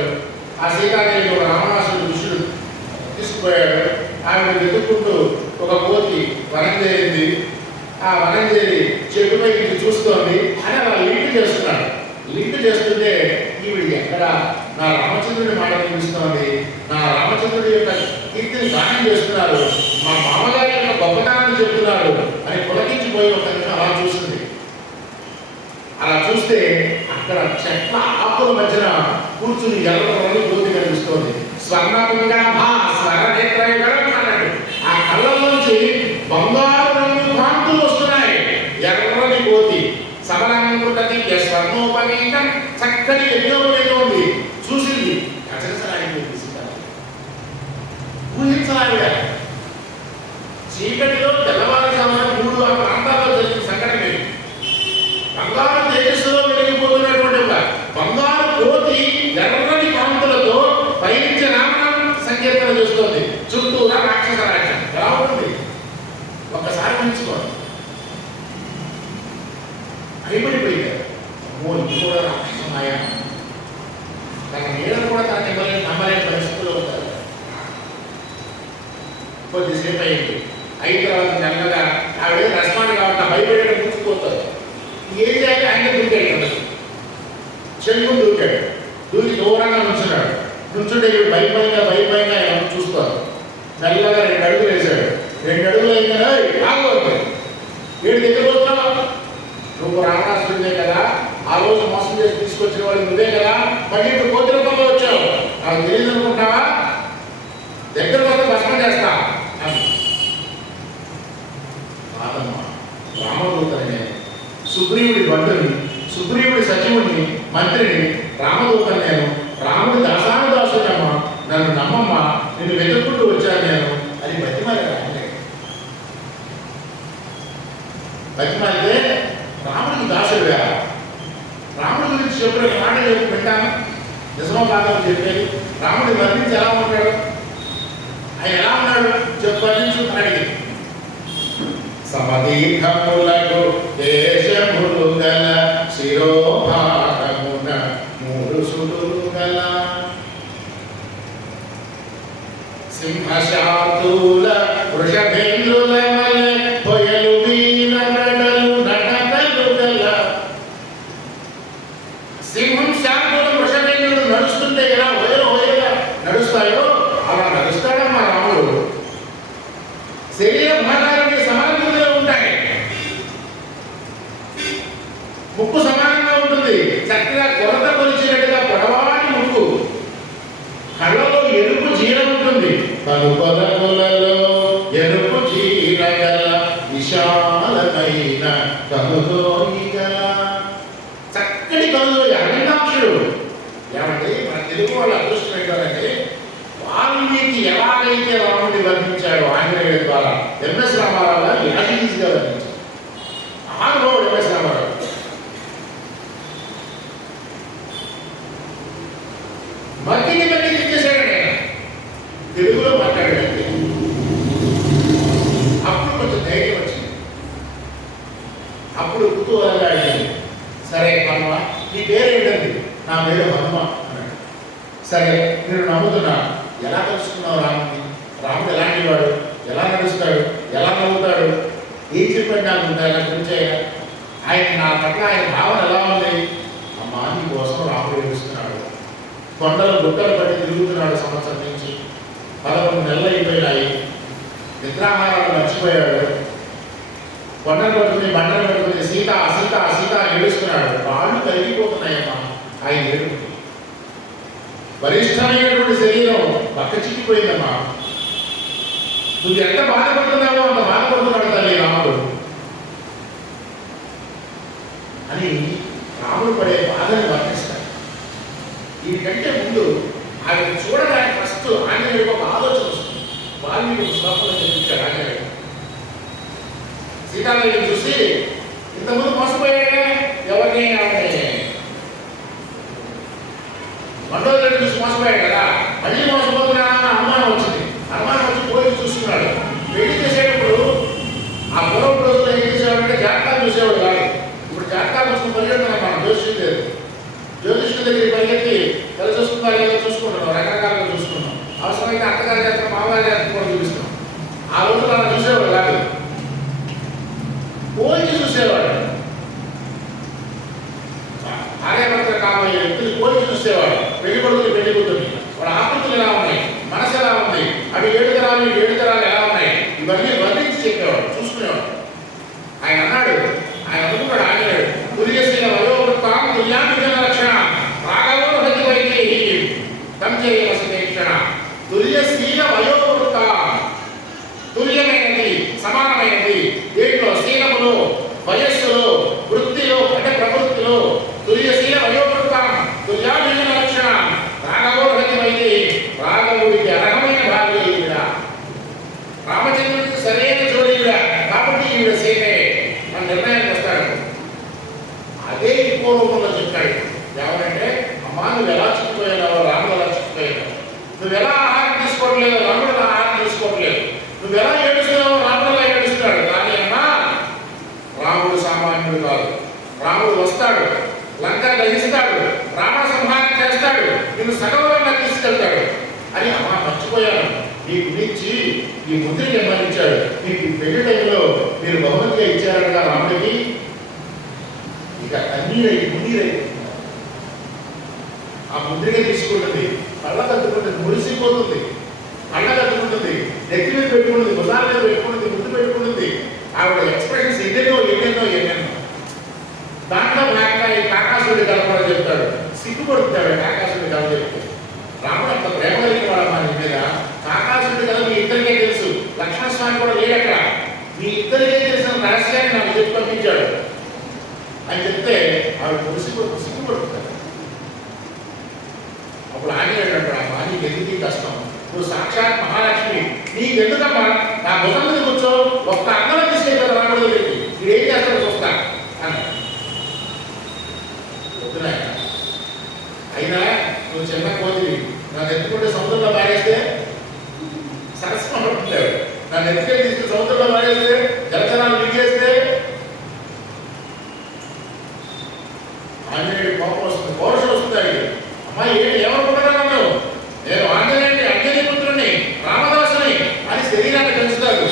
ఆ సీతాదేవి ఒక రావణాసుడు ఋషుడు తీసుకుపోయాడు. ఆమెను వెతుక్కుంటూ ఒక కోతి వనం చేరింది. ఆ వనం చేరి చెట్టుపై నుంచి చూస్తోంది అని అలా లింక్ చేస్తున్నాడు. లింక్ చేస్తుంటే ఈవిడ ఎక్కడ నా రామచంద్రుడి మాట వినిపిస్తోంది, నా రామచంద్రుడి యొక్క కీర్తిని గానం చేస్తున్నారు, మా మామగారి యొక్క గొప్పతనాన్ని చెప్తున్నారు అని పులకించిపోయి ఒక నిమిషం అలా చూస్తుంది. అలా చూస్తే అక్కడ చెట్ల ఆకుల మధ్యన కూర్చుని ఎర్ర జ్యోతి కనిపిస్తోంది. స్వర్ణపుంగా అన్నాడు. ఆ కళ్ళల్లోంచి బంగారు రంగు కాంతులు వస్తున్నాయి. ఎర్రని కోతి సబలంకృతి స్వర్ణోపనీతం చక్కటి యజ్ఞోపేతం ఉంది. చూసింది ఊహించలాగా చీకటిలో తెల్లవారుజామున 3 ఆ ప్రాంతాల్లో జరిగిన సంఘటన లేదు. బంగారు తేజస్సులో వెలిగిపోతున్నటువంటి ఒక బంగారు కోతి ఎర్రని కాంతులతో పైనుంచి రామనామ సంకీర్తన చేస్తోంది. చుట్టూరా రాక్షస రాజ్యం ఎలా ఉంటుంది ఒక్కసారి ఉంచుకోండి. భయపడిపోయారు. అమ్మో ఇది కూడా రాక్షసమాయ, తన నీడలు కూడా తనకి నమ్మలేని పరిస్థితుల్లో ఉంటారు. కొద్దిసేపు అయింది. అయిన తర్వాత నెమ్మగా ఆవిడ రెస్పాండ్ కాబట్టి భయపడేట కూర్చుపోతారు. ఏం చేయాలి? ఆయన దూకాడు, చెల్లు దూకాడు. దూకి దూరంగా నుంచున్నాడు. నుంచుంటే వీడు భయపడంగా ఆయన చూస్తారు. మెల్లగా 2 అడుగులు వేశాడు. 2 అడుగులు అయినా ఆగోదు. వీడి దగ్గర వస్తున్నావు, నువ్వు రావణాసుడిదే కదా, ఆ రోజు మోసం చేసి తీసుకొచ్చిన వాళ్ళు నువ్వే కదా, మళ్ళీ ఇప్పుడు కోతి రూపంలో వచ్చావు, నాకు తెలియదు అనుకుంటావా, దగ్గర వద్ద భస్మం చేస్తా అని. కాదమ్మా, రామదూతని, సుగ్రీవుడి బంధుని, సుగ్రీవుడి సచివుడిని, మంత్రిని, రామదూతని నేను, రాముడి దాసానుదాసుడమ్మా, నన్ను నమ్మమ్మా, నిన్ను వెతుక్కుంటూ వచ్చాను నేను అని బతిమాలి. బతిమాలితే రాముడికి దాసుడుగా రాముడి గురించి చెప్పిన మాట చెప్పి పెట్టాను. నిజమో కాదని చెప్పేది. రాముడి వర్ణించి ఎలా ఉంటాడు, ఆయన ఎలా ఉన్నాడు చెప్పు అడిగి. సమదీర్ఘములకు దేశములు గల శిరోభాగమున 3 సుడులు గల సింహశార్దూల వృషభేంద్రుల వలె పొయలు వీణ నడలు నడకలు గల. సింహం శార్దూల వృషభేంద్రులు నడుస్తుంటే ఎలా హోయలుగా నడుస్తాయో అలా నడుస్తాడమ్మా రాముడు. శరీర భాగాలన్నీ సమానంగా ఉంటాయి. ముక్కు సమానంగా ఉంటుంది, చక్కగా కొరత కొలిచినట్టుగా పొడవాటి ముక్కు. కళ్ళలో ఎరుపు జీర ఉంటుంది, కనుపదములలో ఎరుపు జీర గల విశాలమైన కనుదోయి గల చక్కటి కనుదోయి అనంతాక్షుడు. ఏమంటే మన తెలుగు వాళ్ళ అదృష్టం ఏంటంటే వాల్మీకి ఎలాగైతే రాముడిని వర్ణించాడో ఆంజనేయుడి ద్వారా ఎంఎస్ రామారావు గారు యాజిగా వర్ణించారు. ఆనుభావుడు ఎంఎస్ రామారావు. మట్టిని తెచ్చేసాడు ఆయన, తెలుగులో మాట్లాడాడు. అప్పుడు కొంచెం ధైర్యం వచ్చింది. అప్పుడు కుతూహలంగా అడిగింది, సరే హనుమ నీ పేరేంటండి? నా పేరు హనుమ అన్నాడు. సరే నేను నమ్ముతున్నా, ఎలా తెలుసుకున్నావు రాముడిని? రాముడు ఎలాంటి వాడు, ఎలా నడుస్తాడు, ఎలా నవ్వుతాడు, ఏం చెప్పండి నాకు ఆయన గురించి. ఆయన నా పట్ల ఆయన భావన ఎలా ఉంది? అమ్మా నీ కోసం రాముడు ఏడుస్తున్నాడు, కొండలు గుట్టలు పట్టి తిరుగుతున్నాడు సంవత్సరం నుంచి, 11 నెలలు అయిపోయినాయి, నిద్రాహారాలు మర్చిపోయాడు, కొండలు పట్టుకుని బండలు పట్టుకుని సీత అసీత అసీత ఏడుస్తున్నాడు. వాళ్ళు కరిగిపోతున్నాయమ్మా ఆయన ఏడుపు. వరిష్టమైనటువంటి శరీరం పక్క చిక్కిపోయిందమ్మా. నువ్వు ఎంత బాధపడుతున్నావో అంత బాధపడుతున్నాడు తల్లి రాముడు అని రాముడు పడే బాధని వర్ణిస్తాడు. వీటికంటే ముందు ఆయన చూడడానికి ఫస్ట్ ఆంజనేయుడికి ఒక ఆలోచన వస్తుంది. వాల్మీకి లోపల చెప్పించాడు ఆంజనేయుడు. సీతాదేవిని చూసి ఇంతకుముందు మోసపోయాడే ఎవరిని మండోదరిని చూసి మోసపోయాడు కదా, మళ్ళీ మోసపోతున్నా అనుమానం వచ్చింది. అనుమానం వచ్చి పోయి చూస్తున్నాడు. పెళ్లి చేసేటప్పుడు ఆ పూర్వపు రోజుల్లో ఏం చేసేవాడంటే జాతకాలు చూసేవాడు కాదు. ఇప్పుడు జాతకాలు వస్తున్న పరిగెడుతున్నాం మనం, జ్యోతిష్యం లేదు. జ్యోతిష్యుల దగ్గరికి పరిగెత్తి ఎలా చూసుకుంటా ఏదో చూసుకుంటున్నాం, రకరకాలుగా చూసుకున్నాం. అవసరమైతే అత్తగారి జాతకం మామగారి జాతకం కూడా చూపిస్తాం. ఆ రోజులు అలా చూసేవాడు కాదు, పోల్చి చూసేవాడు. ఆర్యభద్ర కాబోయే వ్యక్తులు పోల్చి చూసేవాడు. పెళ్లి కొడుకులు పెళ్లి కూతుర్ని వాడు ఆకృతులు ఎలా ఉన్నాయి, మనసు ఎలా ఉంది, అవి 7 తరాలు 7 తరాలు ఎలా ఉన్నాయి, ఇవన్నీ వర్ణించి చెప్పేవాడు, చూసుకునేవాడు. ఆయన అన్నాడు, ఆయన అనుకున్నాడు ఆంజనేయుడు, తుల్యశీల వయోవృత్తాం తుల్యామిజన లక్షణ రాఘవో హతి వైదేహి తంజయ వసతేక్షణ. తుల్యశీల వయోవృత్త, తుల్యమైనది, సమానమైనది. దీంట్లో శీలములో, వయస్సులో, వృత్తిలో అంటే ప్రవృత్తిలో తుల్యశీల వయోవృత్తం తుల్యామిజన లక్షణ రాఘవో హతి వైదేహి. రాఘవుడికి అర్హమైన భార్య ఈవిడ, రామచంద్రుడికి సరైన జోడీవిడ, కాబట్టి ఈవిడ సీతే మన నిర్ణయానికి వస్తాడు. అదే ఇంకో రూపంలో చెప్తాడు. ఎవరంటే అమ్మా నువ్వు ఎలా చిక్కుపోయావు, రాముడు ఎలా చిక్కుపోయావు, నువ్వు ఎలా ఆహారం తీసుకోవట్లేదు, రాముడు ఆహారం తీసుకోవట్లేదు, నువ్వు ఎలా ఏడుస్తున్నావు, రాముడు ఎలా ఏడుస్తున్నాడు. కానీ అమ్మా రాముడు సామాన్యుడు కాదు, రాముడు వస్తాడు, లంక దహిస్తాడు, రావణ సంహారం చేస్తాడు, నిన్ను సగౌరవంగా తీసుకెళ్తాడు అని అమ్మా మర్చిపోయాను. నీ గురించి ఈ ముద్ర నిర్మాణించాడు, నీకు పెళ్లి టైంలో మీరు బహుమతిగా ఇచ్చారట రాముడికి. ఇక కన్నీరై మునీరైపోతున్నారు. ఆ ముద్రగా తీసుకుంటుంది, కళ్ళ కట్టుకుంటుంది, మురిసిపోతుంది, కళ్ళ కట్టుకుంటుంది, నెత్తి మీద పెట్టుకుంటుంది, భుజాల మీద పెట్టుకుంటుంది, ముద్దు పెట్టుకుంటుంది. ఆవిడ ఎక్స్ప్రెషన్స్ ఎన్నెన్నో ఎన్నెన్నో ఎన్నెన్నో. దాంట్లో భాగంగా ఈ కాకాసుడి కథ కూడా చెప్తాడు. సిగ్గుపడుతాడు కాకాసుడి కథ చెప్తే. రాముడు అంత ప్రేమ కలిగిన వాడు మా మీద. కాకాసుడి కథ మీ ఇద్దరికే తెలుసు, లక్ష్మణస్వామి కూడా లేడు అక్కడ. మీ ఇద్దరికే తెలిసిన రహస్యాన్ని నాకు చెప్పి పంపించాడు అని చెప్తే ఆవిడ సిగ్గుపడుతాడు. అప్పుడు ఆంజనేయుడు అంటాడు, అమ్మా నీకు ఎందుకు కష్టం, నువ్వు సాక్షాత్ మహాలక్ష్మి, నీకెందుకమ్మా నా భుజం మీద కూర్చో, ఒక్క అందరం తీసుకెళ్తాడు రాముడు దగ్గరికి, మీరు ఏం చేస్తారో చూస్తా అన్నాడు. అయినా నువ్వు చిన్న కోతివి, నన్ను ఎత్తుకుంటే సముద్రంలో పారేస్తే సరస్వం పడుతుంటాడు, నన్ను ఎత్తుకెళ్ళి తీసుకుని సముద్రంలో పారేస్తే జలచరాలు మింగేస్తే ఆంజనేయుడు కోపం వస్తుంది, పౌరుషం వస్తుంది. అమ్మాయి ఏంటి ఏమనుకుంటున్నాను, నేను ఆంజనేయుడిని, అంజనీ పుత్రుని, రామదాసుని అని శరీరాన్ని పెంచుతాడు.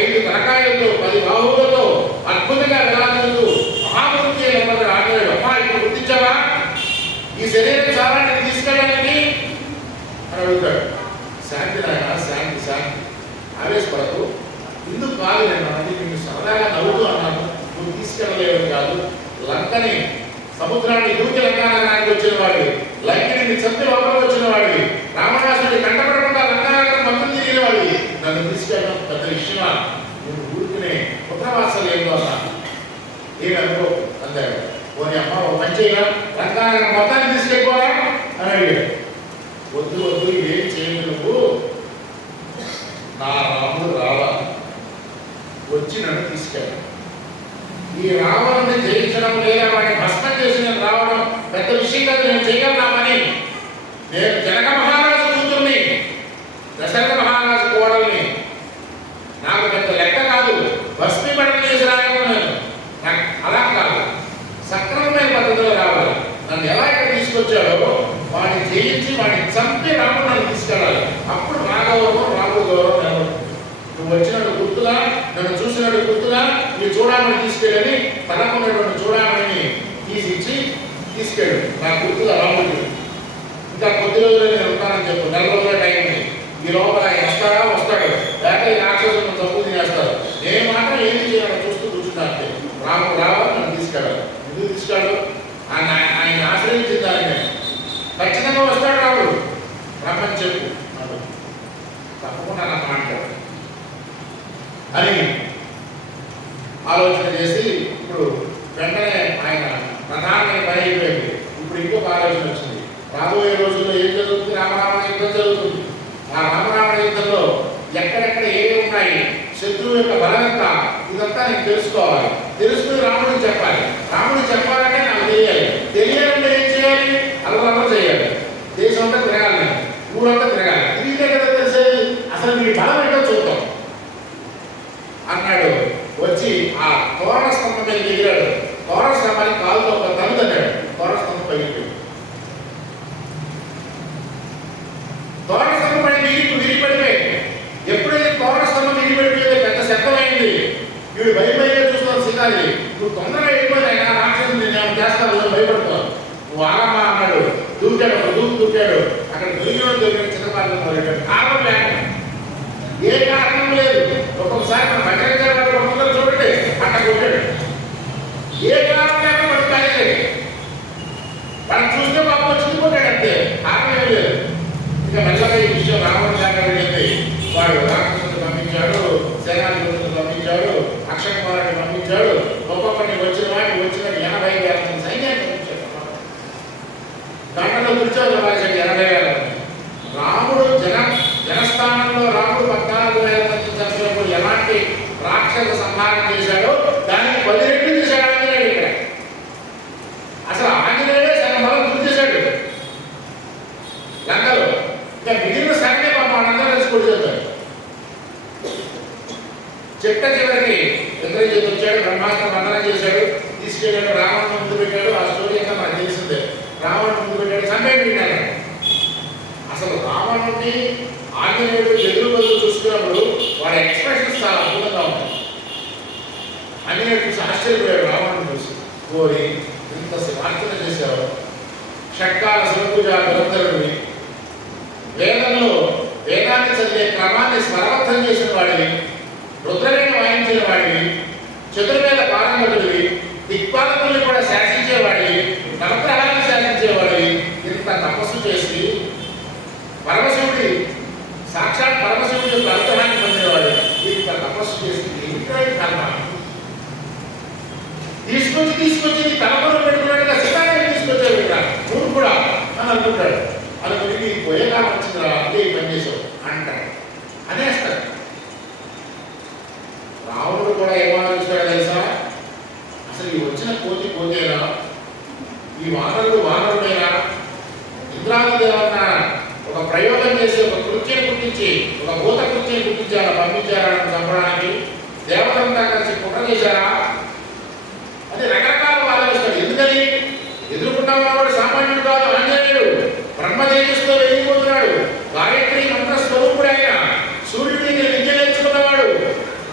ఐదు తలకాయలతో 10 బాహువులతో అద్భుతంగా విరాజిల్లుతూ మహామూర్తి అయిన ఆంజనేయుడు. అమ్మా ఇప్పుడు గుర్తించావా ఈ శరీరం చాలా తీసుకెళ్ళడానికి అని అడుగుతాడు. శాంతి నాయన, శాంతి శాంతి, ఆవేశపడకు, ఇందుకు కాదు నేను అన్నది, నేను సరదాగా నవ్వుతూ అన్నాను, నువ్వు తీసుకెళ్ళలేవని కాదు. లంకని సముద్రాన్ని దూకి లంకానగరానికి వచ్చిన వాడివి, లంకని చంపి లోపలికి వచ్చిన వాడివి, రావణాసుడి కంటపడకుండా లంకానగరం మొత్తం తిరిగిన వాడివి, నన్ను తీసుకెళ్ళడం పెద్ద విషయమా, నువ్వు ఊరుకునే పుత్రవాత్సల్యంలో అన్నాను, ఏమి అనుకో అందాడు. పోనీ అమ్మ ఒక మంచిగా లంకానగరం మొత్తాన్ని తీసుకెళ్ళిపోరా అని అడిగాడు. వద్దు వద్దు ఇవేం చేయండి, నువ్వు నా రాముడు రావాలి, వచ్చి నన్ను తీసుకెళ్ళాను. ఈ రావణుని జయించడం లేదా వాడిని భస్మం చేసి నేను రావడం పెద్ద విషయం కాదు, నేను చేయగలను పని. నేను జనక మహారాజు కూతుర్ని, దశరథ మహారాజు కోడల్ని, నాకు పెద్ద లెక్క కాదు, భస్మీపడన చేసి రాయడం నేను, నాకు అలా కాదు, సక్రమమైన పద్ధతిలో రావాలి. నన్ను ఎలా ఇక్కడ తీసుకొచ్చాడో వాడిని జయించి వాడిని చంపి రాముడు నన్ను తీసుకెళ్ళాలి. అప్పుడు నా గౌరవం రాముడు గౌరవం నిలబడుతుంది. నువ్వు వచ్చినట్టు గుర్తుగా, నన్ను చూసినట్టు గుర్తుగా ఈ చూడమని తీసుకెళ్ళని తనకున్నటువంటి చూడమని తీసిచ్చి తీసుకెళ్ళు, నా గుర్తుగా రాముడికి. ఇంకా కొద్ది రోజులు నేను ఉంటానని చెప్పు, 4 రోజుల టైం ఉంది. ఈ లోపల ఆయన వస్తాడు, లేక ఈ రాక్షసులను తప్పు తినేస్తారు. నేను మాత్రం ఏం చేయాలో చూస్తూ కూర్చుంటే రాముడు రావాలి, నన్ను తీసుకెళ్ళాలి. ఎందుకు తీసుకెళ్ళాడు, ఆయన ఆశ్రయించిన దాన్ని ఖచ్చితంగా వస్తాడు రాముడు, రమ్మని చెప్పు, తప్పకుండా నాకు మాట్లాడు అని ఆలోచన చేసి ఇప్పుడు వెంటనే ఆయన ప్రధానమైన పని అయిపోయింది. ఇప్పుడు ఇంకొక ఆలోచన వచ్చింది. రాబోయే రోజుల్లో ఏం జరుగుతుంది? రామరావణ యుద్ధం జరుగుతుంది. ఆ రామరావణ యుద్ధంలో ఎక్కడెక్కడ ఏవి ఉన్నాయి, శత్రువు యొక్క బలం ఎంత, ఇదంతా నేను తెలుసుకోవాలి. తెలుసుకుని రాముడికి చెప్పాలి. రాముడికి చెప్పాలంటే నాకు తెలియాలి. తెలియాలంటే ఏం చేయాలి? అల్లరల్ల చేయాలి. దేశం అంతా తిరగాలి, నేను ఊరంతా తిరగాలి. తిరిగితే కదా తెలిసేది అసలు మీ బలం ఏంటో చూద్దాం అన్నాడు. వచ్చి ఆ తోరణ స్తంభం మీద దిగాడు. తోరణ స్తంభానికి కాలుతో ఒక తను తన్నాడు. తోరణ స్తంభం పైకి తోరణ స్తంభం పై విరిగిపడిపోయింది. ఎప్పుడైతే తోరణ స్తంభం విరిగిపడిపోయిందో పెద్ద శబ్దమైంది. వీడు భయపడిగా చూస్తాను సీతాది. నువ్వు తొందరగా వెళ్ళిపోతాయి రాక్షసుని నేను చేస్తాను, భయపడుతాను. నువ్వు ఆగమ్మా అన్నాడు. దూకాడు, ఒక దూకాడు. అక్కడ దొరికిన చిన్నపాలు కారణం లేకుండా, ఏ కారణం లేదు. ఒక్కొక్కసారి మన భద్రాచార్య చూడండి అట్లా కొట్టాడు. ఏ కారణం లేకుండా మనకు కాలేదు. మనం చూస్తే పాపం వచ్చింది కొట్టాడు అంతే, కారణం ఏం లేదు. ఇక మెల్లగా ఈ విషయం రావడం దాకా వెళ్ళింది. వాడు రాక్షసుని పంపించాడు, సేనాధిపతులను పంపించాడు, అక్షయ కుమారుని పంపించాడు. ఒక్కొక్కరిని వచ్చిన వాటికి వచ్చిన 80,000 మంది సైన్యాన్ని పంపించాడు. గంటలో కూర్చోవాలి 80,000 మంది. రాముడు జనస్థానంలో రాముడు 14,000 మంది చంపినప్పుడు ఎలాంటి రాక్షస సంహారం చేశాడో దానికి 10 రెట్లు చేశాడు ఆంజనేయుడు. ఇక్కడ అసలు ఆంజనేయుడే సగం బలం గుర్తు చేశాడు లంకలో. ఇంకా మిగిలిన సగమే మనందరూ కలిసి కొట్టి చేస్తాడు. చిట్ట చివరికి ఇంద్రజిత్ వచ్చాడు, బ్రహ్మాస్త్రం వందనం చేశాడు, తీసుకెళ్ళాడు, రావణుని ముందు పెట్టాడు. ఆ స్టోరీ అంతా మనకు తెలిసిందే. రావణుని ముందు పెట్టాడు, చంపేడు. అసలు రావణుడిని ఆంజనేయుడు ఎదురు బదులు చూసుకున్నప్పుడు వాడి ఎక్స్ప్రెషన్స్ చాలా అద్భుతంగా ఉంటాయి. ఆంజనేయుడు చూసి ఆశ్చర్యపోయాడు. రావణుని చూసి, కోరి ఇంత వార్తన చేశావు, షట్కాల శివపూజ నిరంతరుడివి, వేదాన్ని చదివే క్రమాన్ని స్మరబద్ధం చేసిన వాడివి, రుద్రవేణ వాయించిన వాడివి, చతుర్వేద పారంగతుడివి, దిక్పాలకుల్ని కూడా శాసించేవాడివి, నవగ్రహాలను శాసించేవాడివి. ఇంత తపస్సు చేసి పరమశివుడి సాక్షాత్ పరమశివుడి యొక్క అనుగ్రహాన్ని పొందేవాడు. ఇంత తపస్సు చేసి ఇంట్లో కర్మ తీసుకొచ్చి తలపొర పెట్టుకున్నట్టుగా సీతారాన్ని తీసుకొచ్చాడు. ఇక్కడ నువ్వు కూడా అని అనుకుంటాడు. అనుకుని నీకు పోయేలా వచ్చిందిరా, అదే పని చేసావు అంటాడు, అనేస్తాడు. రావణుడు కూడా ఏమాలోచిస్తాడో తెలుసా? అసలు ఈ వచ్చిన కోతేనా, ఈ వానరుడైనా, ఇంద్రాది దేవన్న ఒక ప్రయోగం చేసి ఒక కృత్యం గుర్తించి, ఒక భూత కృత్యం గుర్తించి అలా పంపించారని చంపడానికి దేవతంతా కలిసి కుట్ర చేశారా అని రకరకాల ఆలోచిస్తాడు. ఎందుకని? ఎదుర్కొన్నా ఉన్నవాడు సామాన్యుడు కాదు, ఆంజనేయుడు. బ్రహ్మతేజస్తో వెలిగిపోతున్నాడు. గాయత్రి మంత్ర స్వరూపుడు ఆయన. సూర్యుడిని విద్య నేర్చుకున్నవాడు,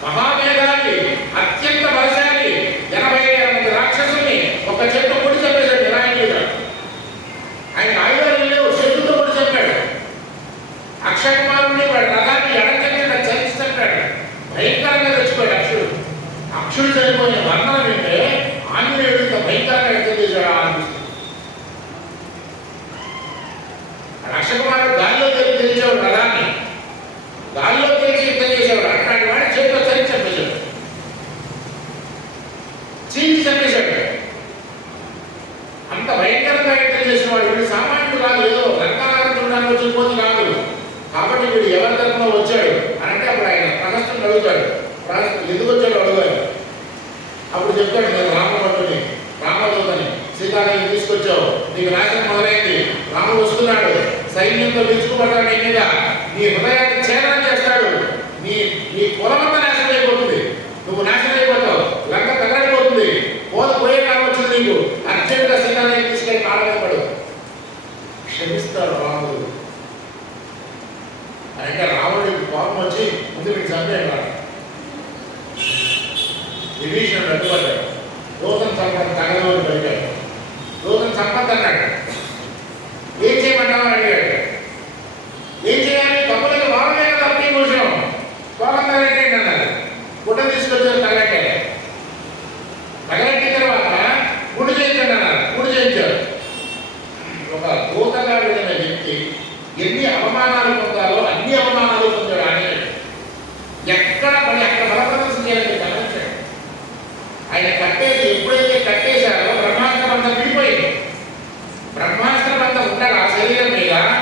మహామేధావి, అత్యంత బలశాలి. 80,000 మంది రాక్షసుల్ని ఒక చెట్టు పొడి చంపేశాడు వినాయకుడిగా. ఆయన ఆయుధాలు లేవు, చెట్టుతో పొడి చంపాడు. అక్షయ కుమారుడిని వాడి రథాన్ని ఎడచెట్టిన చరిచి చంపాడు. భయంకరంగా తెచ్చిపోయాడు అక్షుడు చనిపోయిన వర్ణన వింటే ఆంజనేయుడు ఇంత భయంకరంగా వ్యక్తం చేశాడు అనిపిస్తుంది. అక్షయ కుమారుడు గాలిలో తెలిచేవాడు, రథాన్ని గాలిలో తెలిసి యుద్ధం చేసేవాడు. అట్లాంటి వాడి చేతిలో చరిచి చంపేశాడు, చీల్చి చంపేశాడు. అంత భయంకరంగా యుద్ధం చేసిన వాడు. వీడు సామాన్యుడు కాదు, ఏదో రంగాలను చూడడానికి వచ్చిపోతే కాదు. కాబట్టి వీడు ఎవరి తరఫున వచ్చాడు అని అంటే అప్పుడు ఆయన ప్రహస్తుని అడుగుతాడు. ఎందుకు వచ్చాడు అడుగుతాడు. అప్పుడు చెప్తాడు, నేను రామభట్టుని, రామదూతని, సీతాదేవిని తీసుకొచ్చావు, నీకు నాశనం మొదలైంది, రాముడు వస్తున్నాడు, సైన్యంతో విరుచుకుపడ్డాడు నీ మీద, నీ హృదయాన్ని ఛేదనం చేస్తాడు, నీ పొలమంతా నాశనం అయిపోతుంది, నువ్వు నాశనం అయిపోతావు, లంక తగలడిపోతుంది, పోయే కాలం వచ్చింది నీకు. అర్జెంటుగా సీతాదేవిని తీసుకెళ్ళి కాలమైపడు. క్షమిస్తాడు రాముడు అంటే రాముడికి కోపం వచ్చి ముందు మీకు చంపేయన్నాడు. విభీషణుడు అడ్డుపడ్డాడు. దూతను చంపడం తగలవాడు పలికాడు. దూతను చంపద్దన్నాడు. ఏం చేయమంటావు అని అడిగాడు. ఏం చేయాలి? కప్పులకి వారమే కదా అప్పటి కోసం కోపం తగలెట్టండి అన్నారు. గుడ్డ తీసుకొచ్చారు, తగలెట్టాడు. తగలెట్టిన తర్వాత గుడి చేయించండి అన్నారు. గుడి చేయించారు.